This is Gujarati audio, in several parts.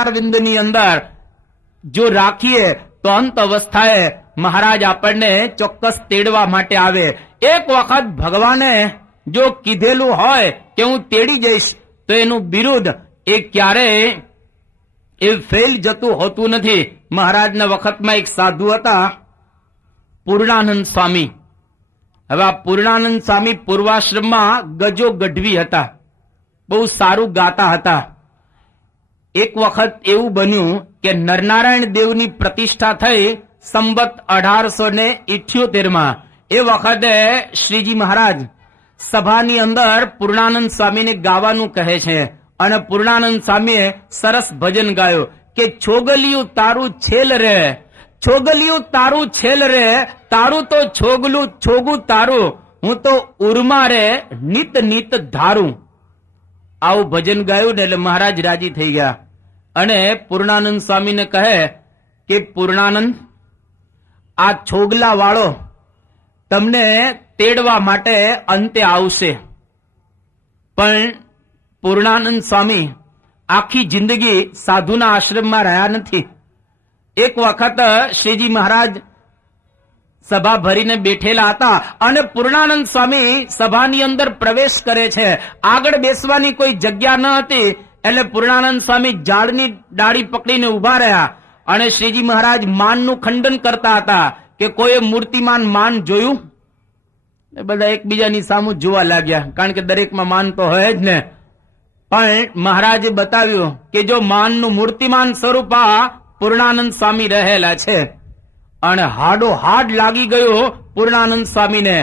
અરવિંદની અંદર જો રાખીએ તો અંત અવસ્થાએ મહારાજ આપણને ચોક્કસ તેડવા માટે આવે. એક વખત ભગવાને જો કીધેલું હોય કે હું તેડી જઈશ તો એનું બિરુદ એ ક્યારેય એ ફેલ જતું હોતું નથી. મહારાજના વખતમાં એક સાધુ હતા પૂર્ણાનંદ સ્વામી. હવે આ પૂર્ણાનંદ સ્વામી પૂર્વાશ્રમમાં ગજો ગઢવી હતા, બહુ સારું ગાતા હતા. એક વખત એવું બન્યું કે નરનારાયણ દેવની પ્રતિષ્ઠા થઈ સંવત 1878 એ વખતે શ્રીજી મહારાજ સભાની અંદર પૂર્ણાનંદ સ્વામીને ગાવાનું કહે છે અને પૂર્ણાનંદ સ્વામીએ સરસ ભજન ગાયું કે છોગલિયું તારું છેલ રે, છોગલિયું તારું છેલ રે, તારું તો છોગલું છોગું તારું, હું તો ઉર્મા રે નિત નિત ધારું. આવું ભજન ગાયું ને એટલે મહારાજ રાજી થઈ ગયા અને પૂર્ણાનંદ સ્વામીને કહે કે પૂર્ણાનંદ, આ છોગલા વાળો તમને તેડવા માટે અંતે આવશે. પણ પૂર્ણાનંદ સ્વામી આખી જિંદગી સાધુના આશ્રમમાં રહ્યા નથી. એક વખત શ્રીજી મહારાજ સભા ભરીને બેઠેલા હતા અને પૂર્ણાનંદ સ્વામી સભાની અંદર પ્રવેશ કરે છે. આગળ બેસવાની કોઈ જગ્યા ન હતી એટલે પૂર્ણાનંદ સ્વામી ઝાડની ડાળી પકડીને ઉભા રહ્યા અને શ્રીજી મહારાજ માનનું ખંડન કરતા હતા કે કોઈએ મૂર્તિમાન માન જોયું? બધા એકબીજાની સામુ જોવા લાગ્યા, કારણ કે દરેકમાં માન તો હોય જ ને. પણ મહારાજે બતાવ્યું કે જો માનનું મૂર્તિમાન સ્વરૂપ આ પૂર્ણાનંદ સ્વામી રહેલા છે અને હાડો હાડ લાગી ગયો પૂર્ણાનંદ સ્વામીને.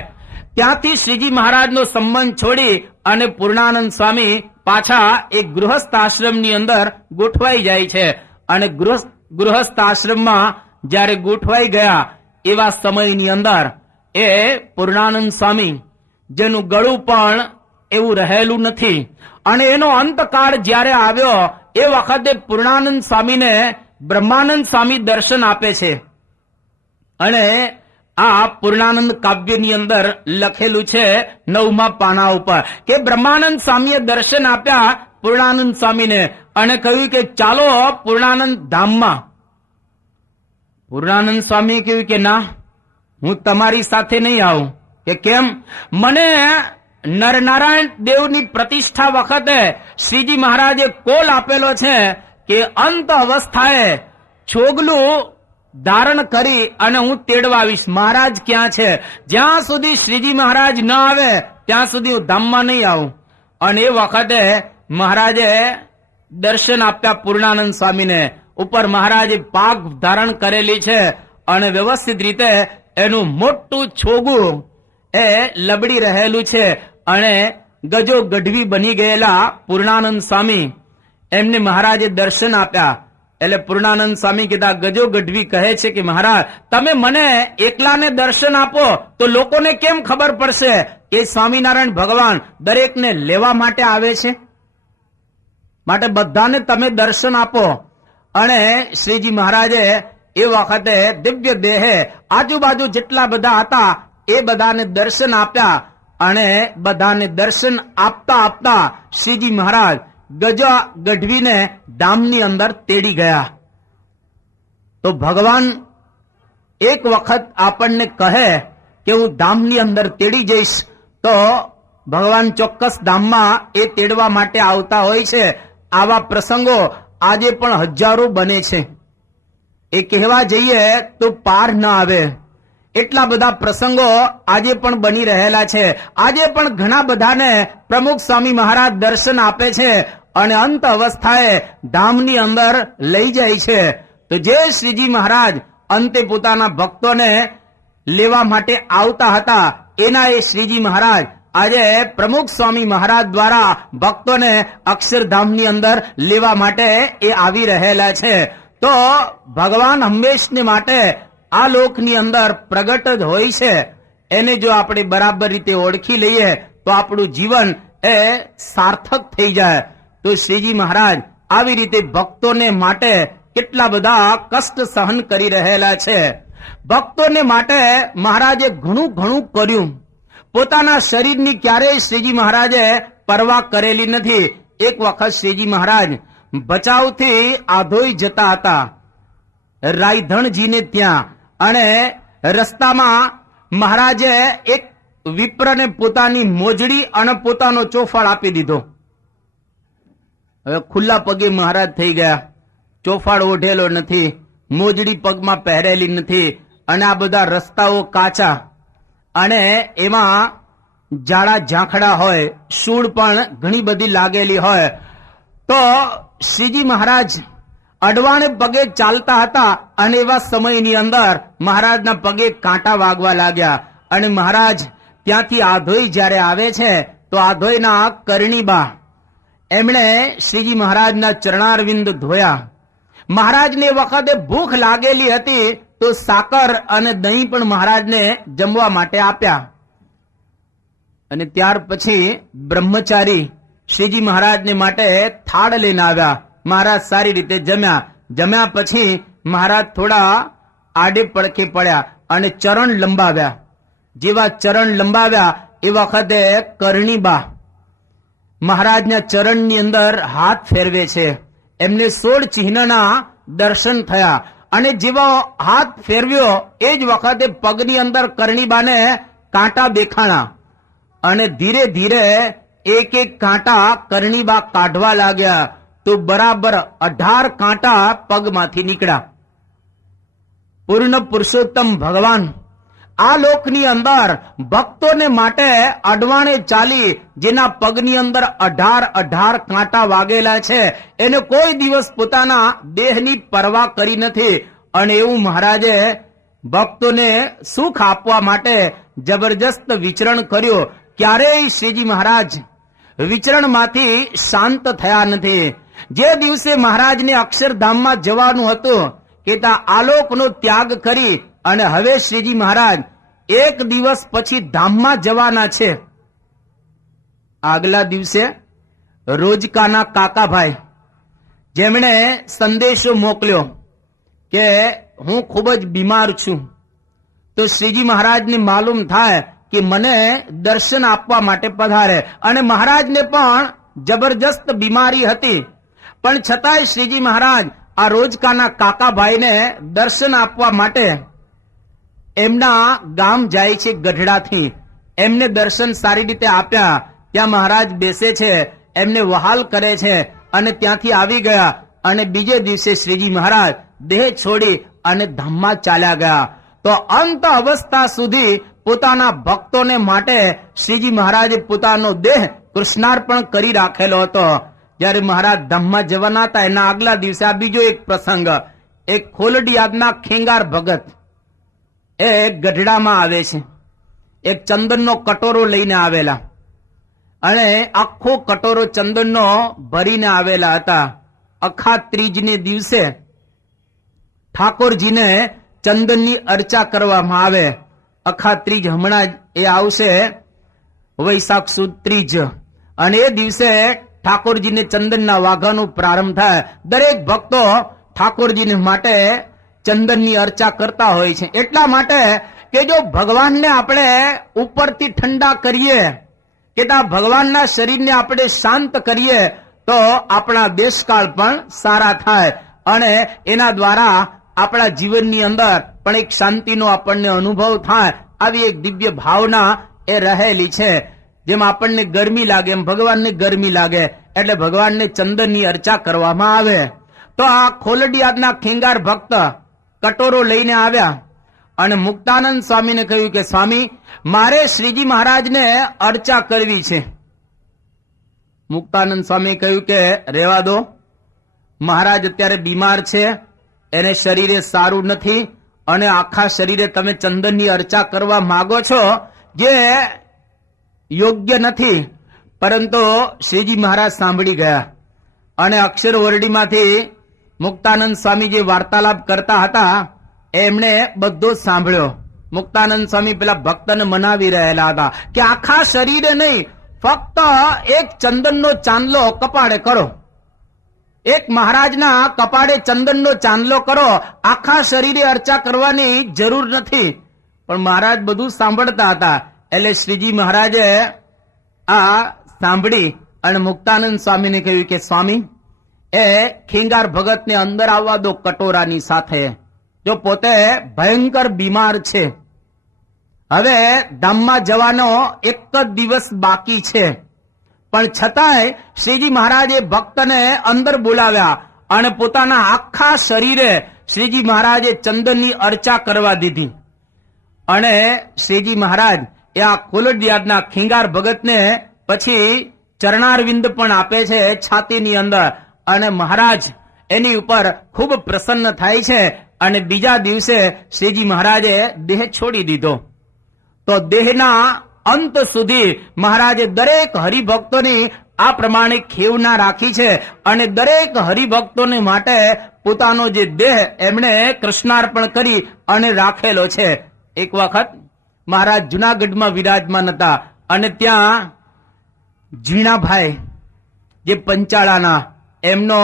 ત્યાંથી શ્રીજી મહારાજનો સંબંધ છોડી અને પૂર્ણાનંદ સ્વામી પાછા એક ગૃહસ્થ આશ્રમની અંદર ગોઠવાઈ જાય છે અને ગૃહસ્થ આશ્રમમાં જ્યારે ગોઠવાઈ ગયા એવા સમયની અંદર એ પૂર્ણાનંદ સ્વામી જેનું ગળું પણ એવું રહેલું નથી અને એનો અંતકાળ જ્યારે આવ્યો એ વખતે પૂર્ણાનંદ સ્વામીને બ્રહ્માનંદ સ્વામી દર્શન આપે છે. અને આ પૂર્ણાનંદ કાવ્યની અંદર લખેલું છે 9મા પાના ઉપર કે બ્રહ્માનંદ સ્વામીએ દર્શન આપ્યા પૂર્ણાનંદ સ્વામીને અને કહ્યું કે ચાલો પૂર્ણાનંદ ધામમાં. પૂર્ણાનંદ સ્વામી કહ્યું કે ના, હું તમારી સાથે નહીં આવું. કે કેમ? મને નરનારાયણ દેવની પ્રતિષ્ઠા વખતે શ્રીજી મહારાજે કોલ આપેલો છે કે અંત અવસ્થાએ છોગલું ધારણ કરી અને હું તેડવા આવીશ. મહારાજ ક્યાં છે? જ્યાં સુધી શ્રીજી મહારાજ ન આવે ત્યાં સુધી હું ધામમાં નહીં આવું. અને એ વખતે મહારાજે દર્શન આપ્યા પૂર્ણાનંદ સ્વામીને. ઉપર મહારાજે પાગ ધારણ કરેલી છે અને વ્યવસ્થિત રીતે એનું મોટું છોગું એ લબડી રહેલું છે અને ગજો ગઢવી બની ગયેલા પૂર્ણાનંદ સ્વામી એમને મહારાજે દર્શન આપ્યા. એટલે પૂર્ણાનંદ સ્વામી કીધા, ગજો ગઢવી કહે છે કે મહારાજ તમે મને એકલાને દર્શન આપો તો લોકોને કેમ ખબર પડશે કે સ્વામિનારાયણ ભગવાન દરેકને લેવા માટે આવે છે? માટે બધાને તમે દર્શન આપો. અને શ્રીજી મહારાજે એ વખતે દિવ્ય દેહે આજુબાજુ જેટલા બધા હતા એ બધાને દર્શન આપ્યા અને બધાને દર્શન આપતા આપતા શ્રીજી મહારાજ ગજા ગઢવીને ધામની અંદર તેડી ગયા. તો ભગવાન એક વખત આપણને કહે કે હું ધામની અંદર તેડી જઈશ તો ભગવાન ચોક્કસ ધામમાં એ તેડવા માટે આવતા હોય છે. આવા પ્રસંગો આજે પણ હજારો બને છે. એ કહેવા જઈએ તો પાર ન આવે એટલા બધા પ્રસંગો આજે પણ બની રહેલા છે. આજે પણ ઘણા બધાને પ્રમુખ સ્વામી મહારાજ દર્શન આપે છે અને અંત અવસ્થાએ ધામની અંદર લઈ જાય છે. તો જે શ્રીજી મહારાજ અંતે પોતાના ભક્તોને લેવા માટે આવતા હતા એના એ શ્રીજી મહારાજ આજે પ્રમુખ સ્વામી મહારાજ દ્વારા ભક્તોને અક્ષરધામની અંદર લેવા માટે એ આવી રહેલા છે. તો ભગવાન હંમેશને માટે આ લોકની અંદર પ્રગટ જ હોય છે. એને જો આપણે બરાબર રીતે ઓળખી લઈએ તો આપણું જીવન એ સાર્થક થઈ જાય. તો શ્રીજી મહારાજ આવી રીતે ભક્તોને માટે કેટલા બધા કષ્ટ સહન કરી રહેલા છે. ભક્તોને માટે મહારાજે ઘણું ઘણું કર્યું. પોતાના શરીરની ક્યારેય શ્રીજી મહારાજે પરવા કરેલી નથી. એક વખત શ્રીજી મહારાજ ભચાઉથી આધોઈ જતા હતા રાયધણજીને ત્યાં, અને રસ્તામાં મહારાજે એક વિપ્રને પોતાની મોજડી અને પોતાનો ચોફાળ આપી દીધો. હવે ખુલ્લા પગે મહારાજ થઈ ગયા, ચોફાળ ઓઢેલો નથી, મોજડી પગમાં પહેરેલી નથી, અને આ બધા રસ્તાઓ કાચા અને એમાં જાડા ઝાંખડા હોય, સૂળ પણ ઘણી બધી લાગેલી હોય. તો શ્રીજી મહારાજ અડવાણે પગે ચાલતા હતા અને એવા સમયની અંદર મહારાજના પગે કાંટા વાગવા લાગ્યા. અને મહારાજ ત્યાંથી આધોઈ જ્યારે આવે છે તો આધોઈના કરણીબા એમણે શ્રીજી મહારાજના ચરણારવિંદ ધોયા. મહારાજને એ વખતે ભૂખ લાગેલી હતી તો સાકર અને દહીં પણ મહારાજને જમવા માટે આપ્યા. અને ત્યાર પછી બ્રહ્મચારી શ્રીજી મહારાજને માટે થાળ લઈને આવ્યા. મહારાજ સારી રીતે જમ્યા. જમ્યા પછી મહારાજ થોડા આડે પડખે પડ્યા અને ચરણ લંબાવ્યા. જેવા ચરણ લંબાવ્યા એ વખતે કરણીબા મહારાજના ચરણની અંદર હાથ ફેરવે છે. એમને 16 ચિહ્નના દર્શન થયા. અને જેવો હાથ ફેરવ્યો એ જ વખતે પગની અંદર કરણીબાને કાંટા દેખાણા. અને ધીરે ધીરે એક એક કાંટા કરણીબા કાઢવા લાગ્યા તો બરાબર 18 કાંટા પગમાંથી નીકળ્યા. પૂર્ણ પુરુષોત્તમ ભગવાન આ લોકની અંદર ભક્તોને માટે અડવાણે ચાલી જેના પગની અંદર 18 કાંટા વાગેલા છે એને કોઈ દિવસ પોતાના દેહની પરવા કરી નથી. અને એવું મહારાજે ભક્તોને સુખ આપવા માટે જબરજસ્ત વિચરણ કર્યું. ક્યારેય શ્રીજી મહારાજ વિચરણમાંથી શાંત થયા નથી. જે દિવસે મહારાજને અક્ષરધામમાં જવાનું હતું કે ત્યાં આલોકનો ત્યાગ કરી અને હવે શ્રીજી મહારાજ એક દિવસ પછી ધામમાં જવાના છે. આગલા દિવસે રોજકાના કાકાભાઈ જેમણે સંદેશો મોકલ્યો કે હું ખૂબ જ બીમાર છું. તો શ્રીજી મહારાજને માલુમ થાય કે મને દર્શન આપવા માટે પધારે. અને મહારાજને પણ જબરજસ્ત બીમારી હતી, પણ છતાંય શ્રીજી મહારાજ આ રોજકાના કાકાભાઈને દર્શન આપવા માટે એમના ગામ જાય છે ગઢડાથી. એમને દર્શન સારી રીતે આપ્યા. ત્યાં મહારાજ બેસે છે, એમને વહાલ કરે છે અને ત્યાંથી આવી ગયા. અને બીજે દિવસે શ્રીજી મહારાજ દેહ છોડી અને ધામમાં ચાલ્યા ગયા. તો અંત અવસ્થા સુધી પોતાના ભક્તોને માટે શ્રીજી મહારાજે પોતાનો દેહ કૃષ્ણાર્પણ કરી રાખેલો હતો. જ્યારે મહારાજ ધામમાં જવાના હતા એના આગલા દિવસે આ બીજો એક પ્રસંગ, એક ખોલડિયાદના ખેંગાર ભગત એ ગઢડામાં આવે છે. એક ચંદનનો કટોરો લઈને આવેલા અને આખો કટોરો ચંદનનો ભરીને આવેલા હતા. અખા ત્રીજને દિવસે ઠાકોરજીને ચંદનની અર્ચા કરવામાં આવે. અખા ત્રીજ હમણાં એ આવશે, વૈશાખ સુદ ત્રીજ, અને એ દિવસે ઠાકોરજીને ચંદનના વાઘાનો પ્રારંભ થાય. દરેક ભક્તો ઠાકોરજીને માટે ચંદનની અર્ચા કરતા હોય છે. એટલા માટે કે જો ભગવાનને આપણે ઉપરથી ઠંડા કરીએ કે ભગવાનના શરીરને આપણે શાંત કરીએ તો આપણા દેશકાળ પણ સારા થાય અને એના દ્વારા આપણા જીવનની અંદર પણ એક શાંતિનો આપણને અનુભવ થાય. આવી એક દિવ્ય ભાવના એ રહેલી છે. જેમ આપણને ગરમી લાગે એમ ભગવાનને ગરમી લાગે, એટલે ભગવાનને ચંદનની અર્ચા કરવામાં આવે. તો આ ખોલડિયાદના ખેંગાર ભક્ત કટોરો લઈને આવ્યા અને મુક્તાનંદ સ્વામીને કહ્યું કે સ્વામી, મારે શ્રીજી મહારાજને અર્ચા કરવી છે. મુક્તાનંદ સ્વામી કહ્યું કે રહેવા દો, મહારાજ અત્યારે બીમાર છે, એને શરીરે સારું નથી અને આખા શરીરે તમે ચંદનની અર્ચા કરવા માંગો છો જે યોગ્ય નથી. પરંતુ શ્રીજી મહારાજ સાંભળી ગયા અને અક્ષર ઓરડીમાંથી મુક્તાનંદ સ્વામી જે વાર્તાલાપ કરતા હતા એમણે બધો સાંભળ્યો. મુક્તાનંદ સ્વામી પેલા ભક્તને મનાવી રહેલા હતા કે આખા શરીરે નહીં, ફક્ત એક ચંદનનો ચાંદલો કપાળે કરો, એક મહારાજના કપાળે ચંદનનો ચાંદલો કરો, આખા શરીરે અર્ચા કરવાની જરૂર નથી. પણ મહારાજ બધું સાંભળતા હતા. એટલે શ્રીજી મહારાજે આ સાંભળી અને મુક્તાનંદ સ્વામીને કહ્યું કે સ્વામી, એ ખીંગાર ભગતને અંદર આવવા દો કટોરાની સાથે. જો પોતે ભયંકર બીમાર છે, હવે ધામમાં જવાનો એક જ દિવસ બાકી છે, પણ છતાંય શ્રીજી મહારાજે ભક્તને અંદર બોલાવ્યા અને પોતાના આખા શરીરે શ્રીજી મહારાજે ચંદનની અર્ચા કરવા દીધી. અને શ્રીજી મહારાજ એ આ કોલડિયાદના ખીંગાર ભગતને પછી ચરણારવિંદ પણ આપે છે છાતીની અંદર, અને મહારાજ એની ઉપર ખૂબ પ્રસન્ન થાય છે. અને બીજા દિવસે શ્રીજી મહારાજે દેહ છોડી દીધો. તો દેહના અંત સુધી મહારાજે દરેક હરિભક્તોની આ પ્રમાણે ખેવના રાખી છે, અને દરેક હરિભક્તોને માટે પોતાનો જે દેહ એમણે કૃષ્ણાર્પણ કરી અને રાખેલો છે. એક વખત મહારાજ જુનાગઢમાં વિરાજમાન હતા, અને ત્યાં ઝીણાભાઈ જે પંચાળાના, એમનો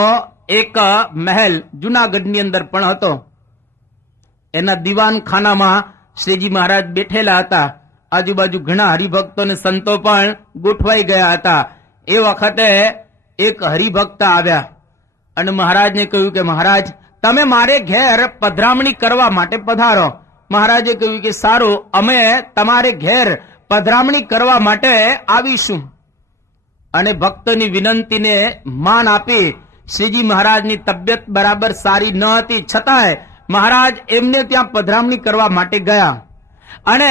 એક મહેલ જુનાગઢની અંદર પણ હતો. એના દીવાન ખાનામાં શ્રીજી મહારાજ બેઠેલા હતા. આજુબાજુ ઘણા હરિભક્તો અને સંતો પણ ગોઠવાઈ ગયા હતા. એ વખતે એક હરિભક્ત આવ્યા અને મહારાજને કહ્યું કે મહારાજ, તમે મારે ઘેર પધરામણી કરવા માટે પધારો. મહારાજે કહ્યું કે સારું, અમે તમારે ઘેર પધરામણી કરવા માટે આવીશું. અને ભક્તની વિનંતીને માન આપી. શ્રીજી મહારાજની તબિયત બરાબર સારી ન હતી, છતાંય મહારાજ એમને ત્યાં પધરામણી કરવા માટે ગયા. અને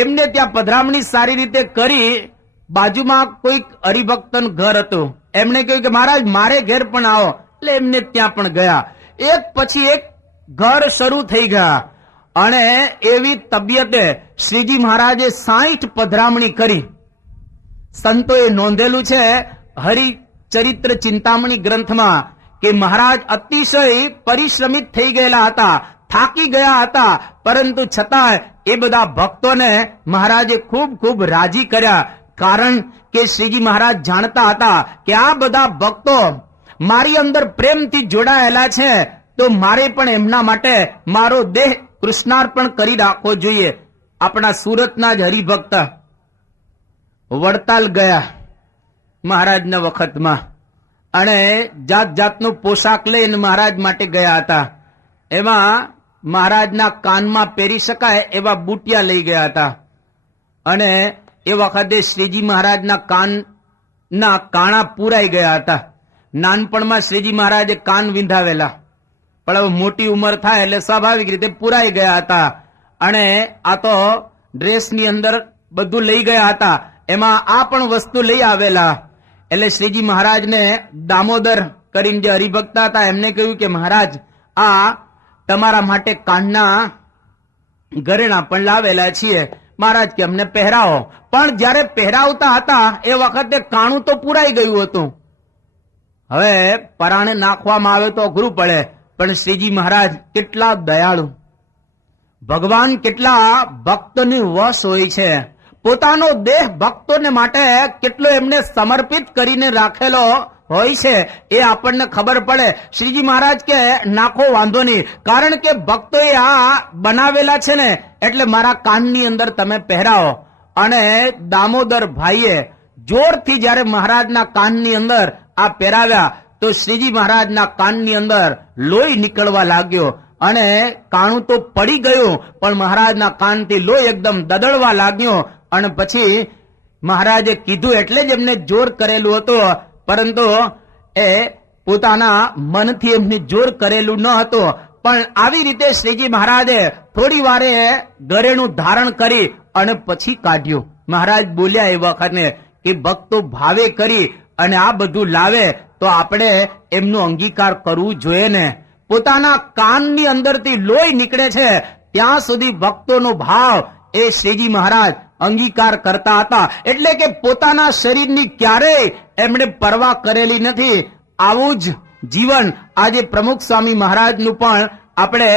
એમને ત્યાં પધરામણી સારી રીતે કરી. બાજુમાં કોઈક હરિભક્તનું ઘર હતું. એમણે કહ્યું કે મહારાજ મારે ઘેર પણ આવો, એટલે એમને ત્યાં પણ ગયા. એક પછી એક ઘર શરૂ થઈ ગયા, અને એવી તબિયતે શ્રીજી મહારાજે 60 પધરામણી કરી. સંતોએ નોંધેલું છે હરિચરિત્ર ચિંતામણી ગ્રંથમાં કે મહારાજ અતિશય પરિશ્રમિત થઈ ગયેલા હતા, થાકી ગયા હતા, પરંતુ છતાં એ બધા ભક્તોને મહારાજે ખૂબ ખૂબ રાજી કર્યા. કારણ કે શ્રીજી મહારાજ જાણતા હતા કે આ બધા ભક્તો મારી અંદર પ્રેમથી જોડાયેલા છે, તો મારે પણ એમના માટે મારો દેહ કૃષ્ણાર્પણ કરી રાખવો જોઈએ. આપણા સુરતના જ હરિભક્ત વડતાલ ગયા મહારાજના વખતમાં, અને જાત જાતનો પોશાક લઈને મહારાજ માટે ગયા હતા. એમાં મહારાજના કાનમાં પહેરી શકાય એવા બુટિયા લઈ ગયા હતા. અને એ વખતે શ્રીજી મહારાજના કાનના કાણા પૂરાઈ ગયા હતા. નાનપણમાં શ્રીજી મહારાજે કાન વિંધાવેલા, પણ હવે મોટી ઉંમર થાય એટલે સ્વાભાવિક રીતે પૂરાઈ ગયા હતા. અને આ તો ડ્રેસની અંદર બધું લઈ ગયા હતા, એમાં આ પણ વસ્તુ લઈ આવેલા. એટલે શ્રીજી મહારાજને દામોદર કરીને જે હરિભક્ત હતા એમને કહ્યું કે મહારાજ, આ તમારા માટે કાનના ઘરેણા પણ લાવેલા છીએ. મહારાજ કે અમને પહેરાવો. પણ જયારે પહેરાવતા હતા એ વખતે કાણું તો પૂરાઈ ગયું હતું. હવે પરાણે નાખવામાં આવે તો અઘરું પડે, પણ શ્રીજી મહારાજ કેટલા દયાળુ, ભગવાન કેટલા ભક્તની વશ હોય છે. પોતાનો દેહ ભક્તોને માટે કેટલો એમને સમર્પિત કરીને રાખેલો હોય છે એ આપણને ખબર પડે. શ્રીજી મહારાજ કે નાખો વાંધો નહીં, કારણ કે ભક્તોએ આ બનાવેલા છે ને, એટલે મારા કાનની અંદર તમે પહેરાવો. અને દામોદર ભાઈએ જોરથી જયારે મહારાજના કાનની અંદર આ પહેરાવ્યા તો શ્રીજી મહારાજના કાનની અંદર લોહી નીકળવા લાગ્યો, અને કાણું તો પડી ગયું, પણ મહારાજના કાનથી લોહી એકદમ દદડવા લાગ્યો. અને પછી મહારાજે કીધું એટલે જ એમને જોર કરેલું હતું, પરંતુ એ પોતાના મનથી એમને જોર કરેલું ન હતું. પણ આવી રીતે શ્રીજી મહારાજે થોડી વારે ઘરેણું ધારણ કરી અને પછી કાઢ્યું. મહારાજ બોલ્યા એ વખતે કે ભક્તો ભાવે કરી અને આ બધું લાવે તો આપણે એમનો અંગીકાર કરવું જોઈએ ને. પોતાના કાનની અંદરથી લોહી નીકળે છે ત્યાં સુધી ભક્તોનો ભાવ એ શ્રીજી મહારાજ અંગીકાર કરતા હતા. એટલે કે પોતાના શરીરની ક્યારેય એમણે પરવા કરેલી નથી. આવું જ જીવન આજે પ્રમુખ સ્વામી મહારાજનું પણ આપણે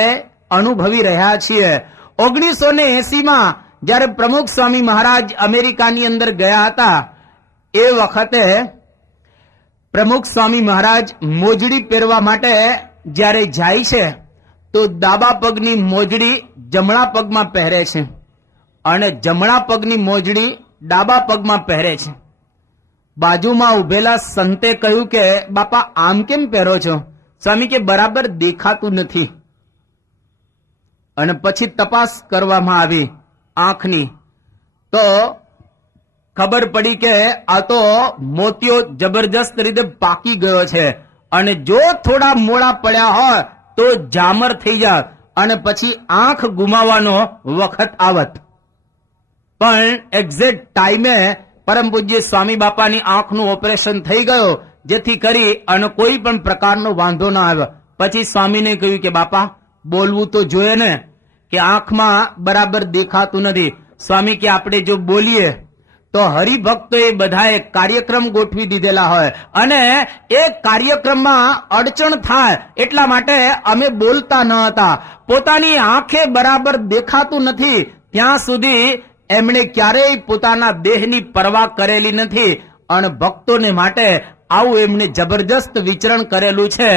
અનુભવી રહ્યા છીએ. 1980માં જયારે પ્રમુખ સ્વામી મહારાજ અમેરિકાની અંદર ગયા હતા એ વખતે પ્રમુખ સ્વામી મહારાજ મોજડી પહેરવા માટે જયારે જાય છે તો ડાબા પગની મોજડી જમણા પગમાં પહેરે છે અને જમણા પગની મોજડી ડાબા પગમાં પહેરે છે. બાજુમાં ઉભેલા સંતે કહ્યું કે બાપા આમ કેમ પહેરો છો? સ્વામી કે બરાબર દેખાતું નથી. અને પછી તપાસ કરવામાં આવી આંખની, તો ખબર પડી કે આ તો મોતિયો જબરજસ્ત રીતે પાકી ગયો છે, અને જો થોડા મોડા પડ્યા હોય તો જામર થઈ જાય અને પછી આંખ ગુમાવવાનો વખત આવત. પણ એક્ઝેક્ટ ટાઈમે પરમ પૂજ્ય સ્વામી બાપાની આંખનું ઓપરેશન થઈ ગયો, જેથી કરી અને કોઈ પણ પ્રકારનો વાંધો ના આવ્યો. પછી સ્વામીને કહ્યું કે બાપા બોલવું તો જોઈએ ને, કે આંખમાં બરાબર દેખાતું નથી. સ્વામી કે આપણે જો બોલીએ તો હરિભક્તોએ બધાએ કાર્યક્રમ ગોઠવી દીધેલા હોય અને એ કાર્યક્રમમાં અડચણ થાય એટલા માટે અમે બોલતા ન હતા. પોતાની આંખે બરાબર દેખાતું નથી ત્યાં સુધી એમણે ક્યારેય પોતાના દેહની પરવા કરેલી નથી, અને ભક્તોને માટે આવું એમણે જબરજસ્ત વિચરણ કરેલું છે.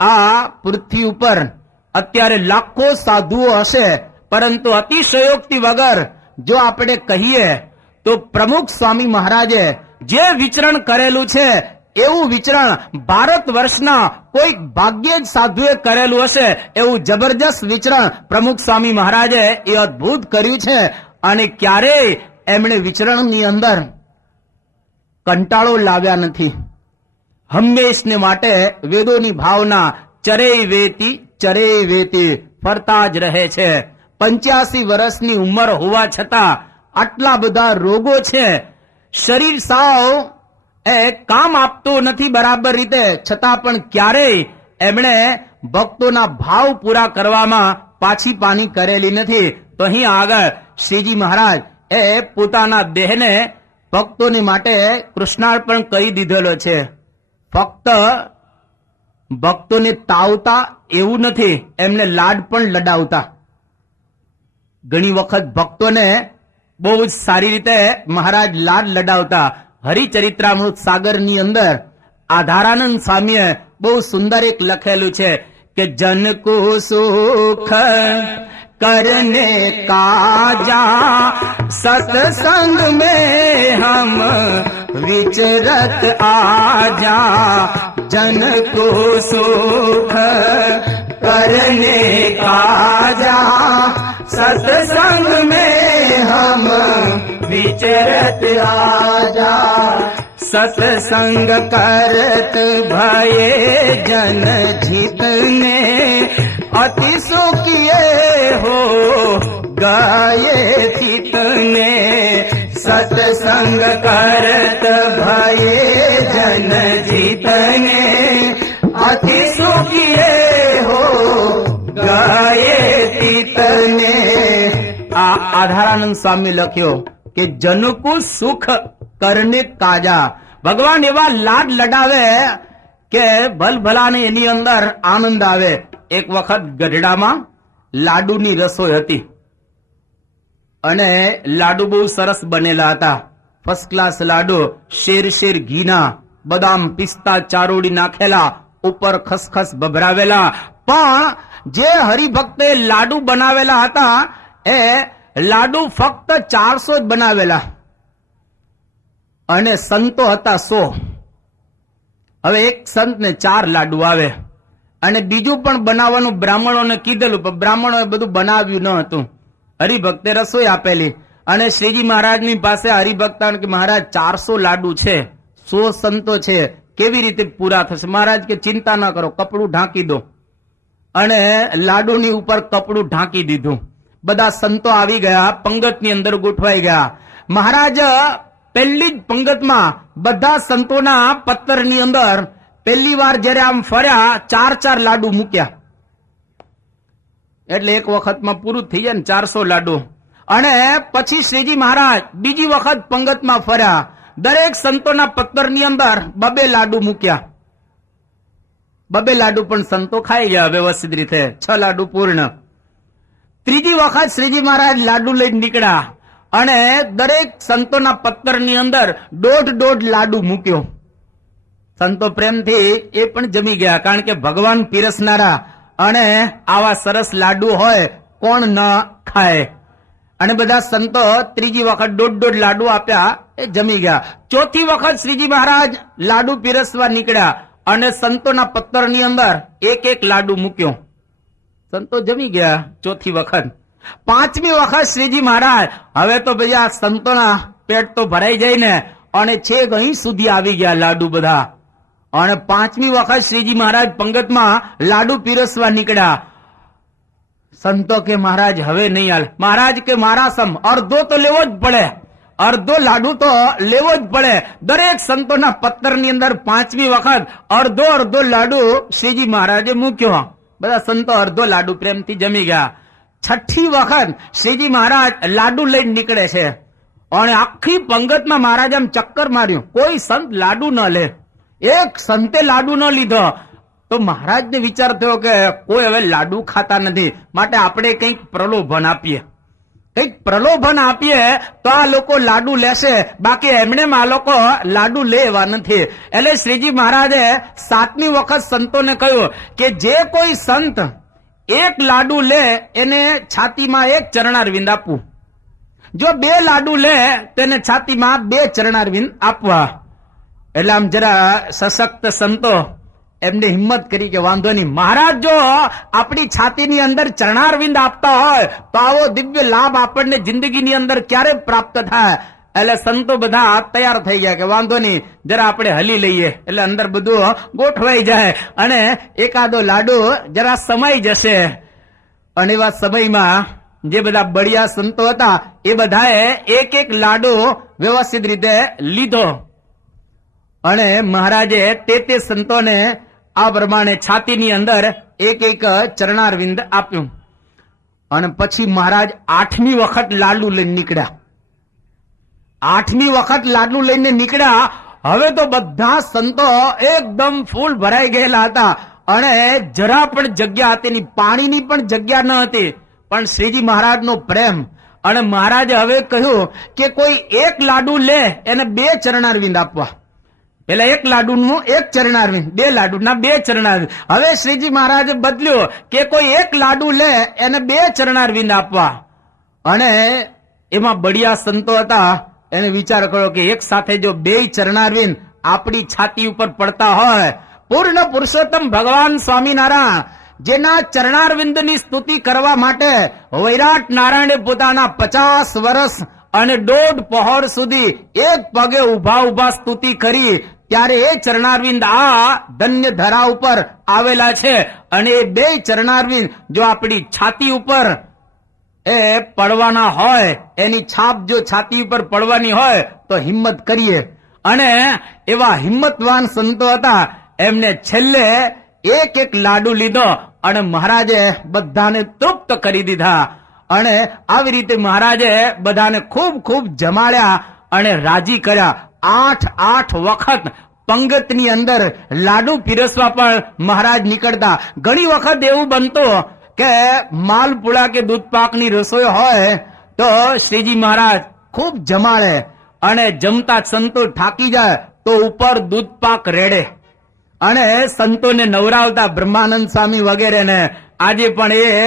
આ પૃથ્વી ઉપર અત્યારે લાખો સાધુઓ હશે, પરંતુ અતિશયોક્તિ વગર જો આપણે કહીએ તો પ્રમુખ સ્વામી મહારાજે જે વિચરણ કરેલું છે એવું વિચરણ ભારત વર્ષના કોઈ ભાગ્યે જ સાધુએ કરેલું હશે. એવું જબરજસ્ત વિચરણ પ્રમુખ સ્વામી મહારાજે એ અદ્ભુત કર્યું છે. અને ક્યારેય એમણે વિચરણની અંદર કંટાળો લાવ્યા નથી. હંમેશને માટે વેદોની ભાવના ચરેય વેતી ફરતા જ રહે છે. 85 વર્ષની ઉંમર હોવા છતાં આટલા બધા રોગો છે, શરીર સાવ કામ આપતું નથી બરાબર રીતે, છતાં પણ ક્યારેય એમણે ભક્તોના ભાવ પૂરા કરવામાં પાછી પાની કરેલી નથી. તો અહીં આગળ શ્રીજી મહારાજ એ પોતાના દેહને ભક્તોને માટે કૃષ્ણાર્પણ કરી દીધેલો છે. ફક્ત ભક્તોને તાવતા એવું નથી, એમને લાડ પણ લડાવતા. ઘણી વખત ભક્તોને બહુ જ સારી રીતે મહારાજ લાડ લડાવતા. હરિચરિત્રામૃત સાગરની અંદર આધારાનંદ સ્વામીએ બહુ સુંદર એક લખેલું છે કે જન કો સુખ करने काजा सत्संग में हम विचरत आजा, जन को सुख करने काजा सत्संग में हम विचरत आजा, सत्संग करत भये जन जीतने अति सुखिए हो गाये चितने, सत्संग करत भये जन जीतने अति सुखिए हो गाये चितने. આ આધારાનંદ સ્વામી લખ્યો કે જનકુ સુખ કરને કાજા. ભગવાન એવા લાડ લડાવે કે ભલભલાને એની અંદર આનંદ આવે. એક વખત ગઢડામાં લાડુની રસોઈ હતી અને લાડુ બહુ સરસ બનેલા હતા, ફર્સ્ટ ક્લાસ લાડુ, શેર શેર ઘીના, બદામ પિસ્તા ચારોડી નાખેલા, ઉપર ખસખસ ભભરાવેલા. પણ જે હરિભક્તે લાડુ બનાવેલા હતા એ લાડુ ફક્ત 400 જ બનાવેલા અને સંતો હતા 100. હવે એક સંતને 4 લાડુ આવે અને બીજું પણ બનાવવાનું બ્રાહ્મણોને કીધેલું, પણ બ્રાહ્મણોએ બધું બનાવ્યું ન હતું. હરિભક્તે રસોઈ આપેલી અને શ્રીજી મહારાજની પાસે હરિભક્ત કે મહારાજ 400 લાડુ છે, 100 સંતો છે, કેવી રીતે પૂરા થશે? મહારાજ કે ચિંતા ના કરો, કપડું ઢાંકી દો. અને લાડુની ઉપર કપડું ઢાંકી દીધું. બધા સંતો આવી ગયા, પંગતની અંદર ગોઠવાઈ ગયા. મહારાજ પહેલી જ પંગતમાં બધા સંતોના પત્તરની અંદર પહેલી વાર જયારે આમ ફર્યા 4 લાડુ મૂક્યા. એટલે એક વખતમાં પૂરું થઈ જાય ને 400 લાડુ. અને પછી શ્રીજી મહારાજ બીજી વખત પંગતમાં ફર્યા, દરેક સંતોના પત્તરની અંદર 2 લાડુ મૂક્યા. 2 લાડુ પણ સંતો ખાઈ ગયા વ્યવસ્થિત રીતે, 6 લાડુ પૂર્ણ. ત્રીજી વખત શ્રીજી મહારાજ લાડુ લઈને નીકળ્યા અને દરેક સંતોના પત્તરની અંદર 1.5 લાડુ મૂક્યો. સંતો પ્રેમથી એ પણ જમી ગયા, કારણ કે ભગવાન પીરસનારા અને આવા સરસ લાડુ હોય કોણ ન ખાય. અને બધા સંતો ત્રીજી વખત દોઢ લાડુ આપ્યા, એ જમી ગયા. ચોથી વખત શ્રીજી મહારાજ લાડુ પીરસવા નીકળ્યા અને સંતોના પત્તરની અંદર એક એક લાડુ મૂક્યો. સંતો જમી ગયા ચોથી વખત. પાંચમી વખત શ્રીજી મહારાજ, હવે તો ભાઈ આ સંતોના પેટ તો ભરાઈ જાય ને, અને છેક અહીં સુધી આવી ગયા લાડુ બધા. અને પાંચમી વખત શ્રીજી મહારાજ પંગતમાં લાડુ પીરસવા નીકળ્યા. સંતો કે મહારાજ હવે નહીં હાલ. મહારાજ કે મારા સમ અડધો તો લેવો જ પડે, અડધો લાડુ તો લેવો જ પડે. દરેક સંતોના પત્તરની અંદર પાંચમી વખત અડધો લાડુ શ્રીજી મહારાજે મૂક્યો. બધા સંતો અડધો લાડુ પ્રેમથી જમી ગયા. છઠ્ઠી વખત શ્રીજી મહારાજ લાડુ લઈને નીકળે છે અને આખી પંગતમાં મહારાજ આમ ચક્કર માર્યું, કોઈ સંત લાડુ ન લે. એક સંતે લાડુ ન લીધો તો મહારાજને વિચાર થયો કે કોઈ હવે લાડુ ખાતા નથી, માટે આપણે કંઈક પ્રલોભન આપીએ, કંઈક પ્રલોભન આપીએ તો આ લોકો લાડુ લેશે, બાકી એમણે આ લોકો લાડુ લેવા નથી. એટલે શ્રીજી મહારાજે સાતમી વખત સંતોને કહ્યું કે જે કોઈ સંત એક લાડુ લે એને છાતીમાં એક ચરણારવિંદ આપવું, જો બે લાડુ લે તેને છાતીમાં બે ચરણારવિંદ આપવા. એટલે આમ જરા સશક્ત સંતો એમને હિંમત કરી કે વાંધો નહીં, મહારાજ જો આપણી છાતીની અંદર ચરણારવિંદ આપતા હોય તો આવો દિવ્ય લાભ આપણને જિંદગીની અંદર ક્યારે પ્રાપ્ત થાય. એટલે સંતો બધા તૈયાર થઈ ગયા કે વાંધો નહીં, જરા આપણે હલી લઈએ. એટલે અંદર બધું ગોઠવાઈ જાય અને એકાદો લાડુ જરા સમાઈ જશે. અને એવા સમયમાં જે બધા બળિયા સંતો હતા એ બધાએ એક એક લાડુ વ્યવસ્થિત રીતે લીધો અને મહારાજે તે સંતોને આ પ્રમાણે છાતીની અંદર એક એક ચરણારવિંદ આપ્યું. અને પછી મહારાજ આઠમી વખત લાડુ લઈને નીકળ્યા. આઠમી વખત લાડુ લઈને નીકળ્યા. હવે તો બધા સંતો એકદમ ફૂલ ભરાઈ ગયેલા હતા અને જરા પણ જગ્યા હતી, પાણીની પણ જગ્યા ન હતી. પણ શ્રીજી મહારાજનો પ્રેમ, અને મહારાજે હવે કહ્યું કે કોઈ એક લાડુ લે એને બે ચરણારવિંદ આપવા. પેલા એક લાડુનું એક ચરણારવિંદ, બે લાડુના બે ચરણારવિંદ. હવે શ્રીજી મહારાજે બદલ્યું કે કોઈ એક લાડુ લે એને બે ચરણારવિંદ આપવા. અને એમાં બળિયા સંતો હતા, એને વિચાર કર્યો કે એક સાથે જો બે ચરણારવિંદ આપણી છાતી ઉપર પડતા હોય, પૂર્ણ પુરુષોત્તમ ભગવાન સ્વામિનારાયણ જેના ચરણારવિંદની સ્તુતિ કરવા માટે વૈરાટ નારાયણે પોતાના 50 વર્ષ અને 1.5 પહોર સુધી એક પગે ઉભા સ્તુતિ કરી, ત્યારે એ ચરણારવિંદ આ ધન્ય ધરા ઉપર આવેલા છે. અને એ બે ચરણારવિંદ જો આપણી છાતી ઉપર એ પડવાના હોય, એની છાપ જો છાતી ઉપર પડવાની હોય તો હિંમત કરીએ. અને એવા હિંમતવાન સંતો હતા, એમને છેલ્લે એક એક લાડુ લીધો અને મહારાજે બધાને તૃપ્ત કરી દીધા. અને આવી રીતે મહારાજે બધાને ખૂબ ખૂબ જમાડ્યા અને રાજી કર્યા. 8 વખત પંગતની અંદર લાડુ પીરસવા પણ મહારાજ નીકળતા. ઘણી વખત એવું બનતું કે માલપુડા કે દૂધપાકની રસોઈ હોય તો શ્રીજી મહારાજ ખૂબ જમાડે અને જમતા સંતો થાકી જાય તો ઉપર દૂધપાક રેડે અને સંતોને નવરાવતા બ્રહ્માનંદ સ્વામી વગેરેને. આજે પણ એ